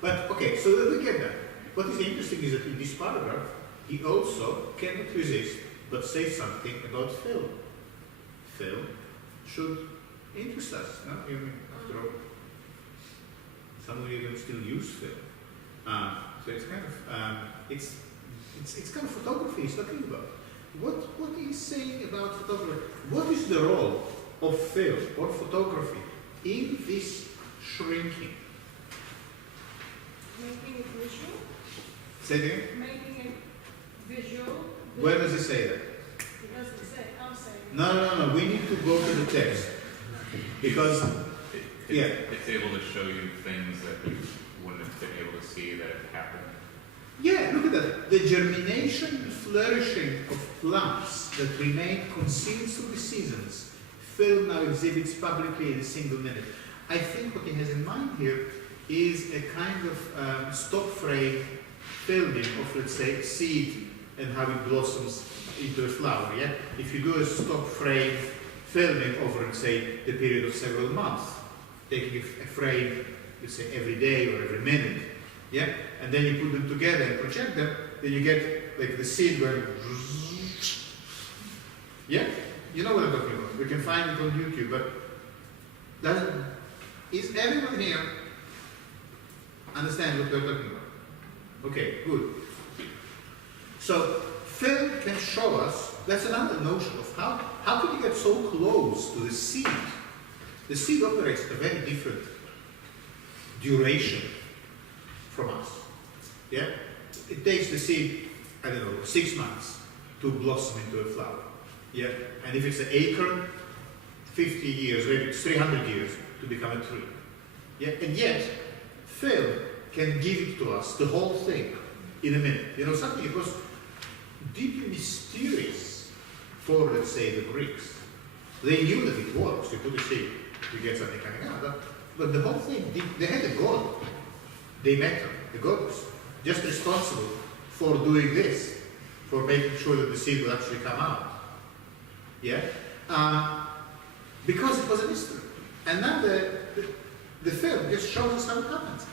But okay, so that we get that. What is interesting is that in this paragraph, he also cannot resist but say something about film. Film should interest us. No? I mean, after all, some of you can still use film. So it's kind of it's kind of photography he's talking about. What he's saying about photography? What is the role of film or photography in this shrinking? Making it visual. Say it again? Making it visual. Where does he say that? He doesn't say. I'm saying. No. We need to go to the text because it's able to show you things that you wouldn't have been able to see that have happened. Yeah, look at that. The germination and flourishing of plants that remain concealed through the seasons, film now exhibits publicly in a single minute. I think what he has in mind here is a kind of stop frame filming of, let's say, seed and how it blossoms into a flower. Yeah, if you do a stop frame filming over, let's say, the period of several months, taking a frame, let's say, every day or every minute. Yeah, and then you put them together and project them, then you get like the seed going. Yeah, you know what I'm talking about. We can find it on YouTube, but is everyone here understand what we're talking about? Okay, good. So film can show us. That's another notion of how can you get so close to the seed? The seed operates at a very different duration from us. Yeah? It takes the seed, 6 months to blossom into a flower. Yeah? And if it's an acorn, 50 years, maybe it's 300 years to become a tree. Yeah? And yet, film can give it to us, the whole thing, in a minute. Something it was deeply mysterious for, let's say, the Greeks. They knew that it works. You put a seed, you get something coming out. But the whole thing, they had a god. They matter. The god was just responsible for doing this, for making sure that the seed will actually come out. Yeah? Because it was a mystery. And now the film just shows us how it happens.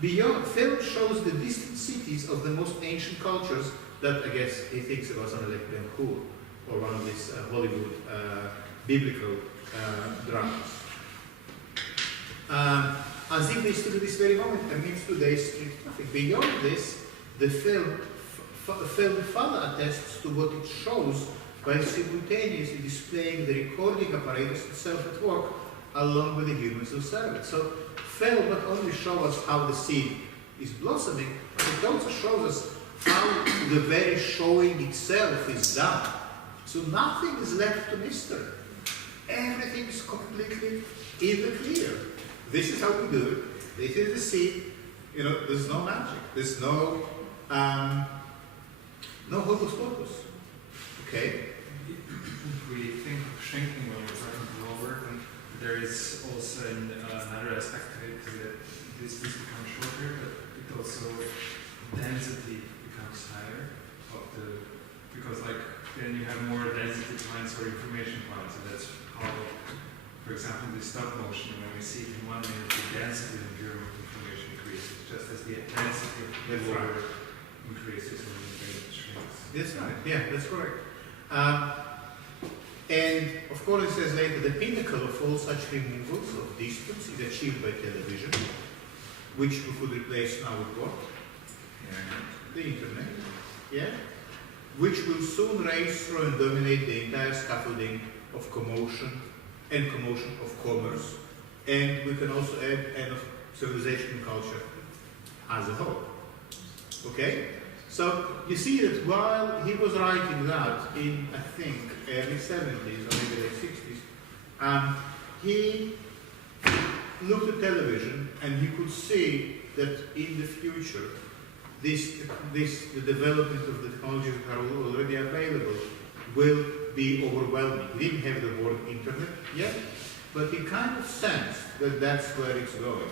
Beyond, film shows the distant cities of the most ancient cultures that, I guess, he thinks about something like Ben Hur or one of these Hollywood biblical dramas. As if they stood at this very moment amidst today's street traffic. Beyond this, the film further attests to what it shows by simultaneously displaying the recording apparatus itself at work along with the humans who serve it. So film not only shows us how the seed is blossoming, but it also shows us how the very showing itself is done. So nothing is left to mystery. Everything is completely in the clear. This is how we do it. This is the seed. There's no magic. There's no hocus pocus. Okay? If we think of shrinking when we're talking global, then there is also another aspect to it that this becomes shorter, but it also density becomes higher because then you have more density points or information points, and that's how. For example, the stop motion, when we see it in 1 minute, the density of your information increases, just as the density of the water increases when it shrinks. That's right, yeah, that's correct. And of course, it says later, the pinnacle of all such removals of distance is achieved by television, which we could replace now with what? The internet. Yeah? Which will soon race through and dominate the entire scaffolding of commotion and commotion of commerce. And we can also add and of civilization and culture as a whole. Okay? So you see that while he was writing that in, I think, early 70s or maybe late 60s, he looked at television and he could see that in the future, the development of the technologies that are already available will be overwhelming. He didn't have the word internet yet, but he kind of sensed that that's where it's going.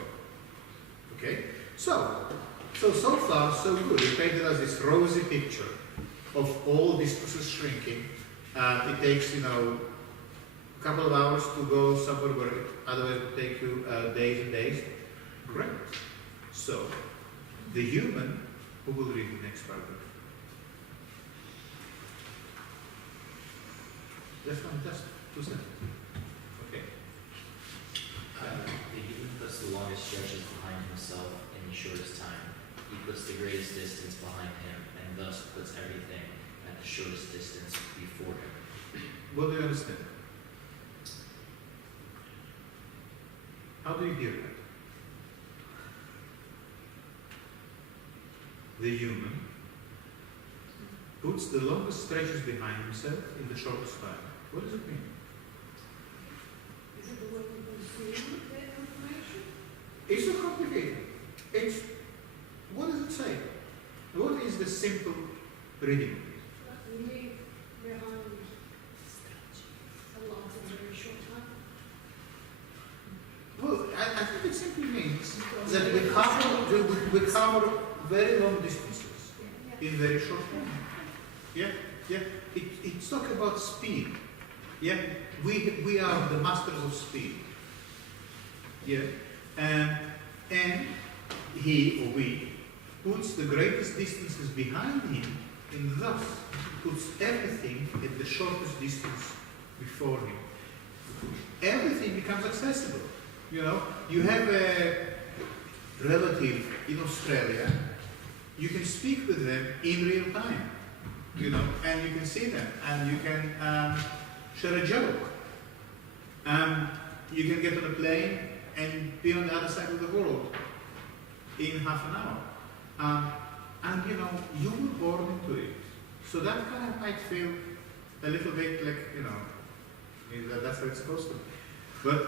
Okay? So far, so good. He painted us this rosy picture of all distances shrinking. It takes, a couple of hours to go somewhere where it otherwise would take you days and days. Great. So, the human, who will read the next paragraph? That's fantastic. 2 seconds. Okay. The human puts the longest stretches behind himself in the shortest time. He puts the greatest distance behind him, and thus puts everything at the shortest distance before him. What do you understand? How do you hear that? The human puts the longest stretches behind himself in the shortest time. What does it mean? Is it the way we consume the information? It's so complicated. What does it say? What is the simple reading? That we leave behind a lot in a very short time. Well, I think it simply means that we cover very long distances in very short time. Yeah. It's talk about speed. Yeah, we are the masters of speed. Yeah, and he or we puts the greatest distances behind him, and thus puts everything at the shortest distance before him. Everything becomes accessible. You have a relative in Australia. You can speak with them in real time. And you can see them, and you can share a joke. You can get on a plane and be on the other side of the world in half an hour. And you were born into it. So that kind of might feel a little bit like, that's how it's supposed to be. But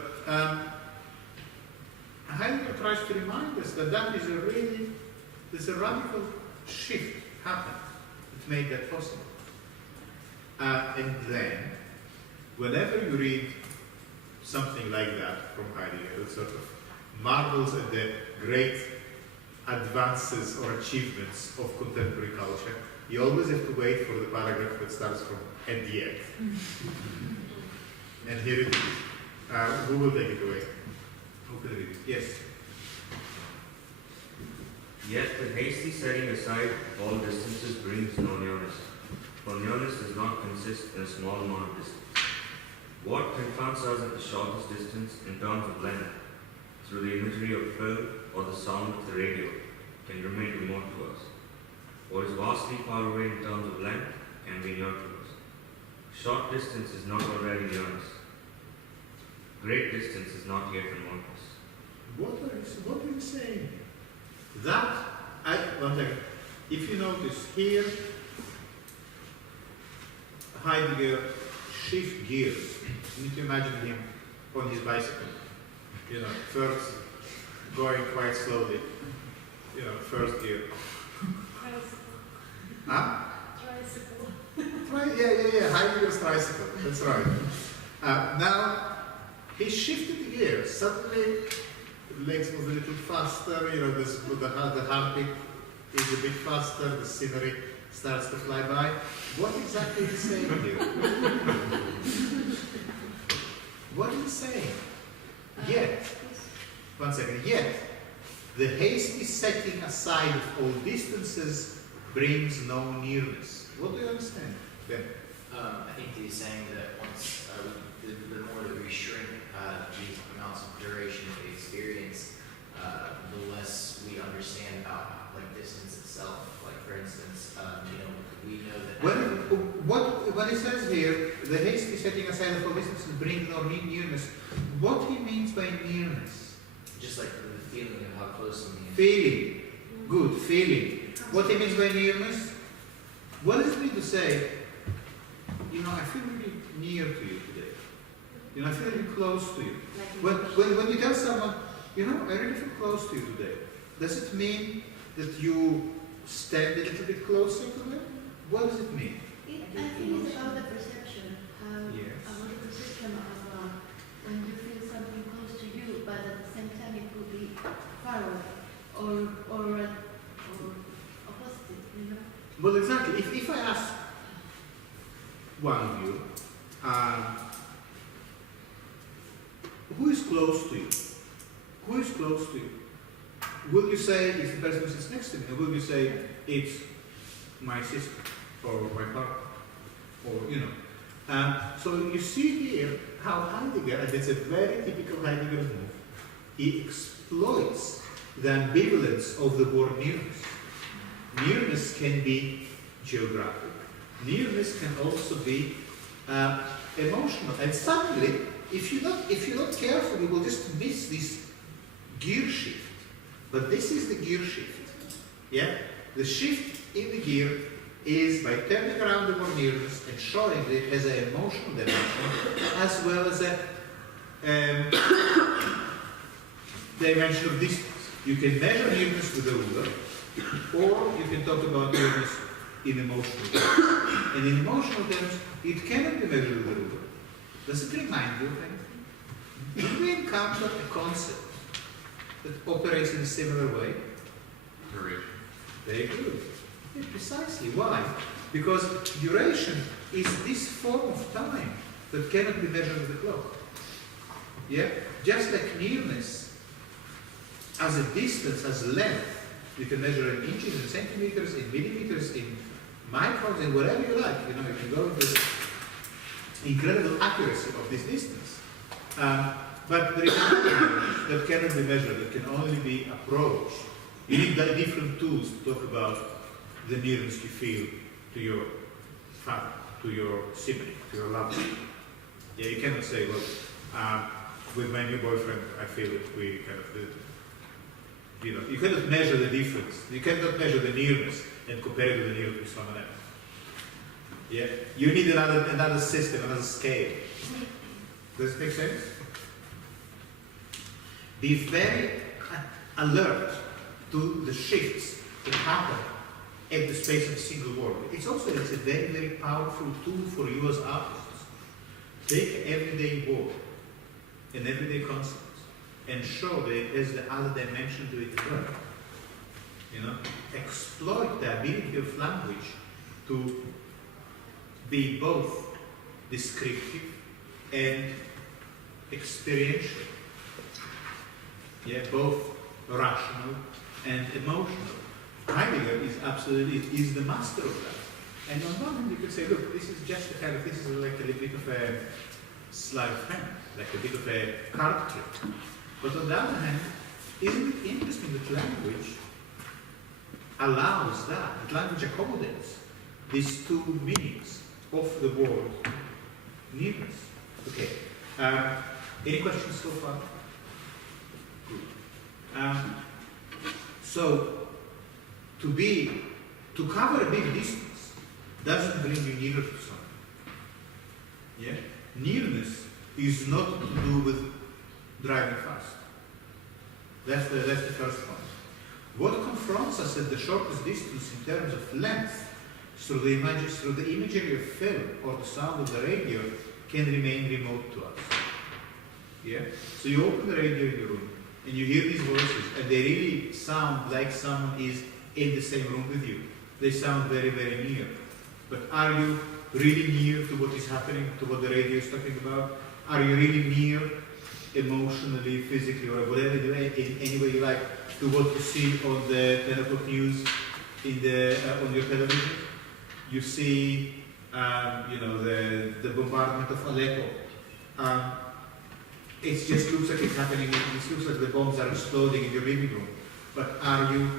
Heidegger tries to remind us that there's a radical shift happened that made that possible. And then, whenever you read something like that from Heidegger, that sort of marvels at the great advances or achievements of contemporary culture, you always have to wait for the paragraph that starts from "and yet." And here it is. Who will take it away? Who can read it? Yes. Yet the hasty setting aside of all distances brings no nearness, for nearness does not consist in a small amount of distance. What confronts us at the shortest distance in terms of length, through the imagery of film or the sound of the radio, can remain remote to us. What is vastly far away in terms of length can be near to us. Short distance is not already nearness. Great distance is not yet remoteness. What are you saying? One second. If you notice here, Heidegger shift gears. You need to imagine him on his bicycle. First going quite slowly. First gear. Huh? Tricycle. Yeah. Heidegger's tricycle. That's right. Now he shifted the gears. Suddenly, the legs move a little faster. The heartbeat is a bit faster. The scenery starts to fly by. What exactly is he saying here? What is he saying? Yet, one second. Yet, the hasty setting aside of all distances brings no nearness. What do you understand then? I think he's saying that once the more that we shrink these amounts of duration that we experience, the less we understand about like distance itself. Like for instance, we know that. What it says here, the hasty setting aside of all distances brings no nearness. What he means by nearness? Just like the feeling of how close something is. Feeling. Good, feeling. What he means by nearness? What does it mean to say, I feel really near to you today. I feel really close to you. When you tell someone, I really feel close to you today, does it mean that you stand a little bit closer to them? What does it mean? I think it's about the perception. Yes. About the perception of when you feel something close to you, but at the same time it could be far away or opposite, Well, exactly. If I ask one of you, who is close to you? Who is close to you? Will you say it's the person who sits next to me, or will you say it's my sister or my partner, or so you see here how Heidegger, and it's a very typical Heidegger move, he exploits the ambivalence of the word nearness. Nearness can be geographic. Nearness can also be emotional. And suddenly, if you're not careful, you will just miss this gear shift. But this is the gear shift. Yeah? The shift in the gear is by turning around the word nearness and showing that it has an emotional dimension as well as a dimension of distance. You can measure nearness with a ruler, or you can talk about nearness in emotional terms. And in emotional terms, it cannot be measured with a ruler. Does it remind you of anything? Did we encounter a concept that operates in a similar way? Duration. Very good. Yeah, precisely. Why? Because duration is this form of time that cannot be measured with a clock. Yeah? Just like nearness, as a distance, as length, you can measure in inches, in centimeters, in millimeters, in microns, in whatever you like. You can go into incredible accuracy of this distance. But there is another that cannot be measured, that can only be approached. You need different tools to talk about the nearness you feel to your father, to your sibling, to your loved one. Yeah, you cannot say, well, with my new boyfriend, I feel that we kind of, you cannot measure the difference. You cannot measure the nearness and compare it to the nearness with someone else. Yeah, you need another system, another scale. Does it make sense? Be very alert to the shifts that happen at the space of a single word. It's a very, very powerful tool for you as artists. Take everyday word and everyday concepts and show that it has the other dimension to it as well. Exploit the ability of language to be both descriptive and experiential. Yeah, both rational and emotional. Heidegger is the master of that. And on one hand, you could say, look, this is just this is like a little bit of a sleight of hand, like a bit of a card trick. But on the other hand, isn't it interesting that language allows that language accommodates these two meanings of the word nearness? Okay. Any questions so far? Good. So, to cover a big distance doesn't bring you nearer to something. Yeah? Nearness is not to do with driving fast. That's the first point. What confronts us at the shortest distance in terms of length through the imagery of film or the sound of the radio can remain remote to us. Yeah? So you open the radio in your room and you hear these voices and they really sound like someone is in the same room with you. They sound very, very near. But are you really near to what is happening, to what the radio is talking about? Are you really near emotionally, physically, or whatever, in any way you like, to what you see on the 10 o'clock news on your television? You see the bombardment of Aleppo. It just looks like it's happening, it looks like the bombs are exploding in your living room. But are you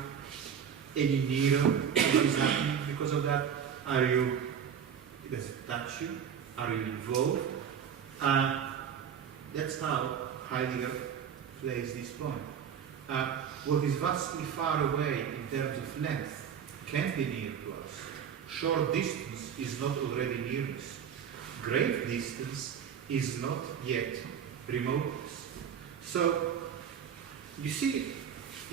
any nearer to what is happening because of that? Does it touch you? Are you involved? That's how Heidegger plays this point. What is vastly far away in terms of length can be near to us. Short distance is not already nearness. Great distance is not yet remoteness. So, you see,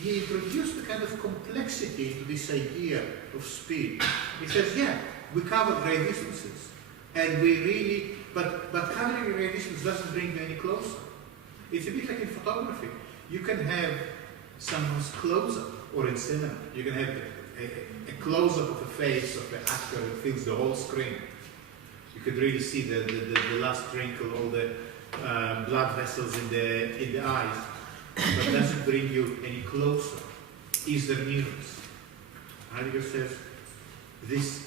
he introduced a kind of complexity into this idea of speed. He says, yeah, we cover great distances, and we really, but covering a great distance doesn't bring you any closer. It's a bit like in photography. You can have someone's close-up, or in cinema, you can have a close-up of the face of the actor that fills the whole screen. You could really see the last wrinkle, all the blood vessels in the eyes, but doesn't bring you any closer. Is there nearness? Heidegger says this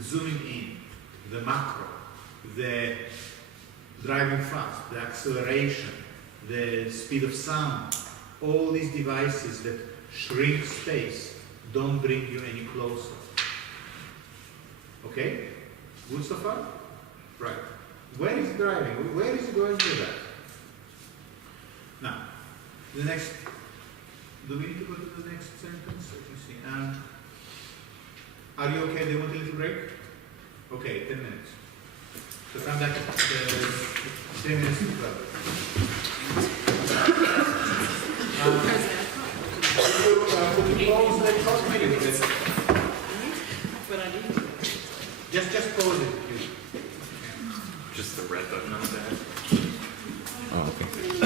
zooming in, the macro, the driving fast, the acceleration, the speed of sound, all these devices that shrink space don't bring you any closer. Okay? Good so far? Right. Where is driving? Where is it going with that? Now, the next, do we need to go to the next sentence? Let me see. Are you okay? Do you want a little break? Okay, 10 minutes. So come back 10 minutes to 12. Would you close the